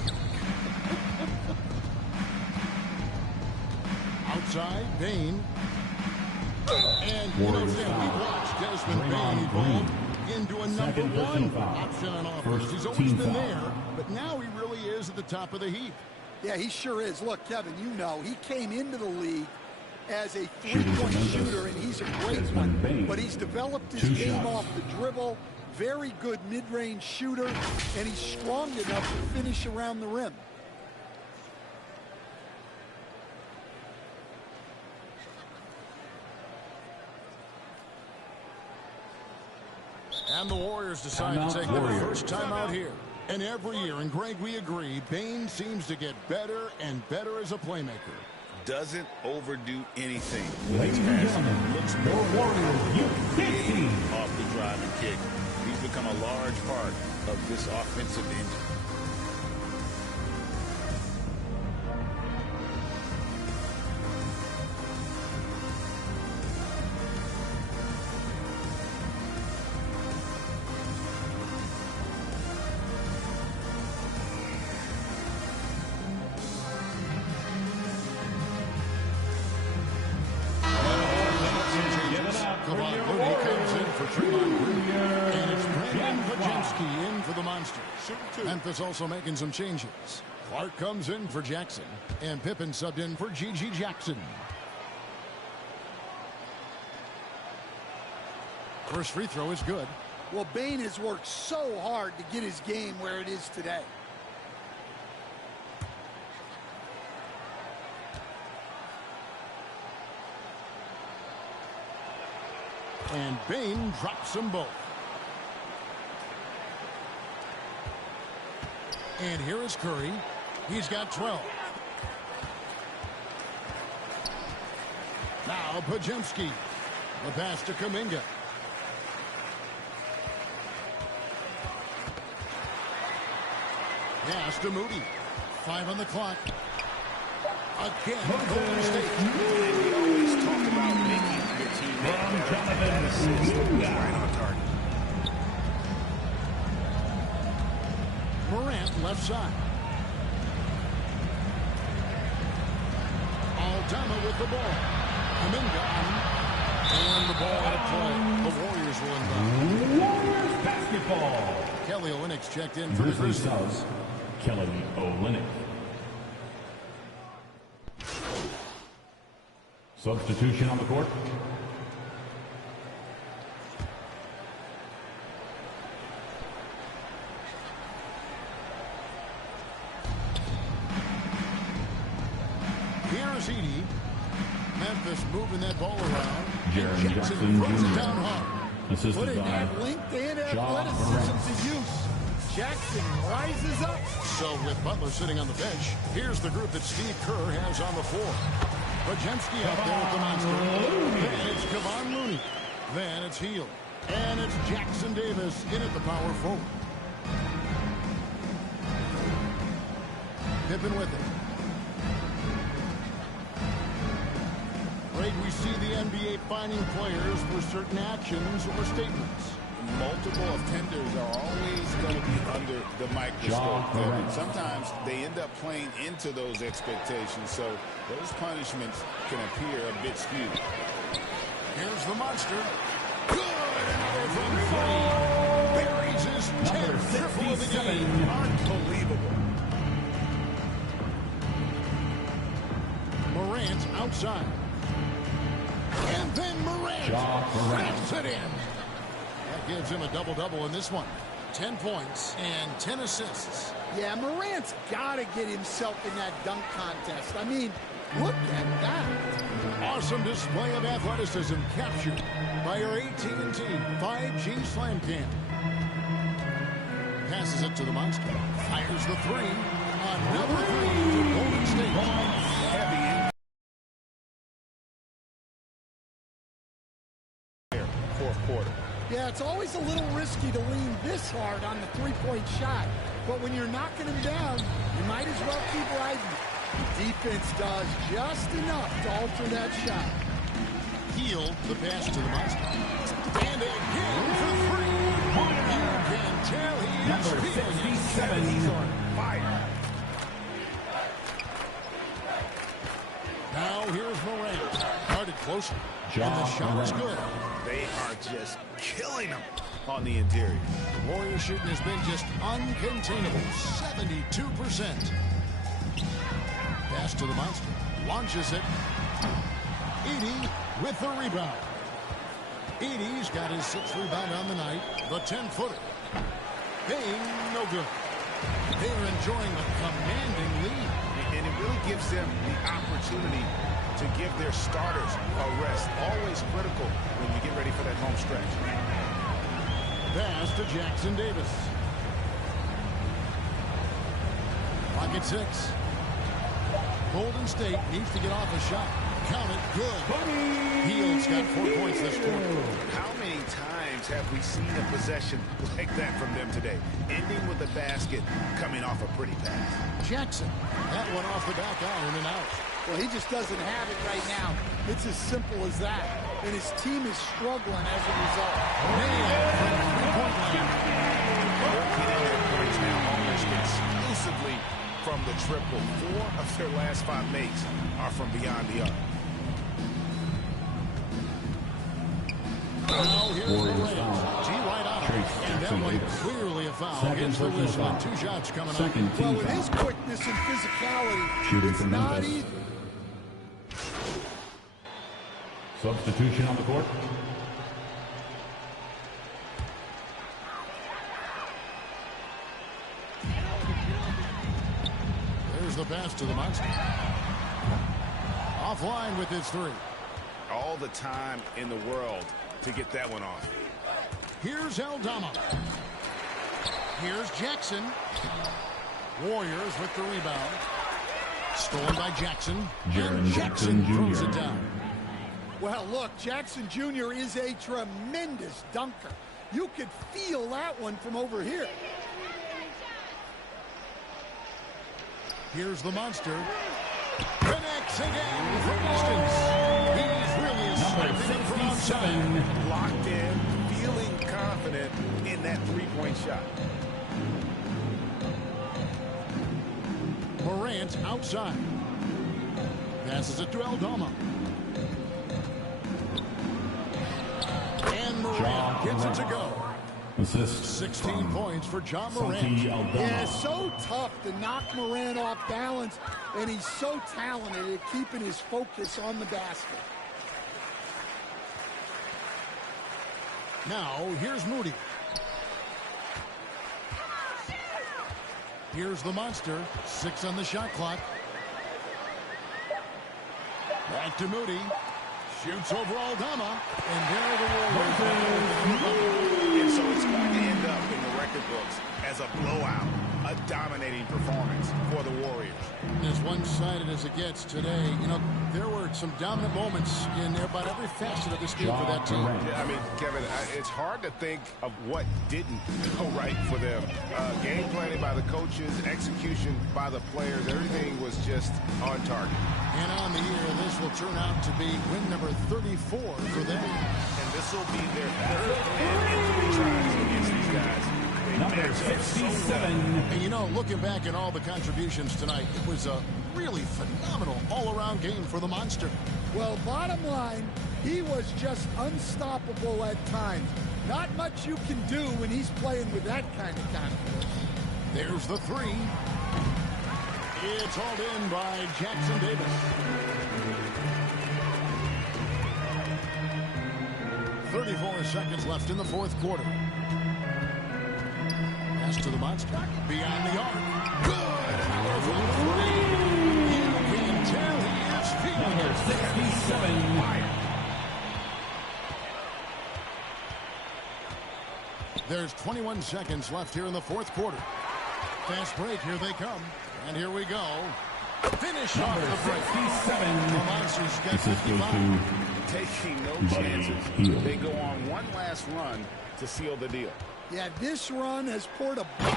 Outside, Bane. And, you know, Sam, we watched Desmond Bane evolve into a number 1 option on offense. He's always been there, but now he really is at the top of the heap. Yeah, he sure is. Look, Kevin, you know, he came into the league as a 3-point shooter, and he's a great one. But he's developed his game off the dribble. Very good mid-range shooter, and he's strong enough to finish around the rim. And the Warriors decide to take their first time out here. And every year, and Greg, we agree, Bane seems to get better and better as a playmaker. Doesn't overdo anything. Ladies and gentlemen, looks your Warriors, U15. off the driving kick. He's become a large part of this offensive engine. Memphis also making some changes. Clark comes in for Jackson, and Pippen subbed in for G.G. Jackson. First free throw is good. Well, Bane has worked so hard to get his game where it is today. And Bane drops them both. And here is Curry. He's got 12. Now Podziemski. The pass to Kuminga. Pass to Moody. 5 on the clock. Again, Golden State. We always talk about making your team right on target. Morant left side. Aldama with the ball. Kuminga on. And the ball out of play. The Warriors will inbound. Warriors basketball. Kelly Olynyk checked in for the Grizzlies. Kelly Olynyk. Substitution on the court. Here's Edey. Memphis moving that ball around. Jaren Jackson Jackson throws it Jr. down hard. Assisted Putting by that length and Ja athleticism to use. Jackson rises up. So with Butler sitting on the bench, here's the group that Steve Kerr has on the floor. Podziemski out there with the monster. Then it's Kevon Looney. Then it's Hield. And it's Jackson Davis in at the power forward. Pippen with it. Greg, we see the NBA finding players for certain actions or statements. Multiple offenders are always going to be under the microscope. And sometimes they end up playing into those expectations, so those punishments can appear a bit skewed. Here's the monster. Good! Another from three. Buries his 10th triple of the game. Unbelievable. Morant outside. And then Morant wraps it in. That gives him a double-double in this one. 10 points and 10 assists. Yeah, Morant's got to get himself in that dunk contest. I mean, look at that. Awesome display of athleticism captured by our AT&T 5G Slam Cam. Passes it to the monster. Fires the three. Another three to Golden State. Heavy in fourth quarter. Yeah, it's always a little risky to lean this hard on the three-point shot. But when you're knocking him down, you might as well keep riding. The defense does just enough to alter that shot. Hield the pass to the monster. And again for three. You can tell he's feeling 67. He's on fire. Now here's Morant. Guarded closer. And the shot is good. They are just killing them on the interior. Warrior shooting has been just uncontainable. 72%. Pass to the monster. Launches it. Edey with the rebound. Edey's got his 6th rebound on the night. The 10-footer. Bane, no good. They're enjoying a commanding lead. And it really gives them the opportunity to give their starters a rest. Always critical when you get ready for that home stretch. pass to Jackson Davis. Clock at 6. Golden State needs to get off a shot. Count it. Good. Hield's got 4 points this quarter. How many times have we seen a possession like that from them today? Ending with a basket, coming off a pretty pass. Jackson. That one off the back iron and out. Well, he just doesn't have it right now. It's as simple as that. And his team is struggling as a result. Nailed from the three-point line. 14 points now almost exclusively from the triple. 4 of their last 5 makes are from beyond the arc. Now here's Morant. G right on it. And that one clearly a foul against the whistle. 2 shots coming up. Well, with his quickness and physicality, it's not easy. Substitution on the court. There's the pass to the Monster. Offline with his 3. All the time in the world to get that one off. Here's Aldama. Here's Jackson. Warriors with the rebound. Stolen by Jackson. Jaren Jackson throws Jr. it down. Well, look, Jackson Jr. is a tremendous dunker. You could feel that one from over here. Here's the Monster. Connects again from distance. He's really sniping from outside. Locked in, feeling confident in that 3-point shot. Morant outside. Passes it to Aldama. And Morant gets it to go. Assist 16 points for John Morant. Yeah, so tough to knock Morant off balance, and he's so talented at keeping his focus on the basket. Now, here's Moody. Here's the Monster. 6 on the shot clock. Back to Moody. Shoots over Aldama. And there the Warriors. And so it's going to end up in the record books as a blowout, a dominating performance for the Warriors. As one-sided as it gets today, you know, there were some dominant moments in about every facet of this game for that team. Yeah, I mean, Kevin, it's hard to think of what didn't go right for them. Game planning by the coaches, execution by the players, everything was just on target. And on the year, this will turn out to be win number 34 for them. And this will be their third win in 3 tries against these guys. Number 57. And you know, looking back at all the contributions tonight, it was a really phenomenal all-around game for the Monster. Well, bottom line, he was just unstoppable at times. Not much you can do when he's playing with that kind of confidence. There's the 3. It's hauled in by Jackson Davis. 34 seconds left in the 4th quarter. Pass to the Monster. Beyond the arc. Good. Powerful 3. You can tell he is feeling it. 67. There's 21 seconds left here in the 4th quarter. Fast break. Here they come. And here we go. Finish off the break. 67. The Monsters get 55. Taking no chances. They go on one last run to seal the deal. Yeah, this run has poured a ball.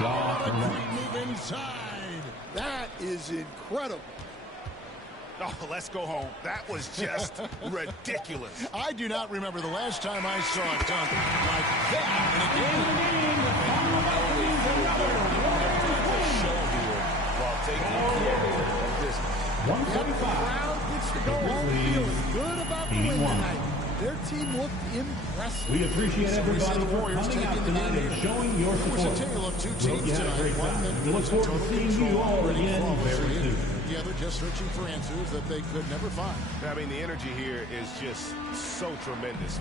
What a great move inside. That is incredible. Oh, let's go home. That was just ridiculous. I do not remember the last time I saw a dunk like that in a game. While taking care of this. 145. The crowd gets to go home feeling good about the win tonight. Their team looked impressive. We appreciate everybody the for Warriors coming out taking the tonight game and here. showing your It was support. a tale of 2 Hope teams you had a tonight. great One time. that We look was forward to total seeing control, you all running again flawlessly. very soon. The other just searching for answers that they could never find. I mean, the energy here is just so tremendous.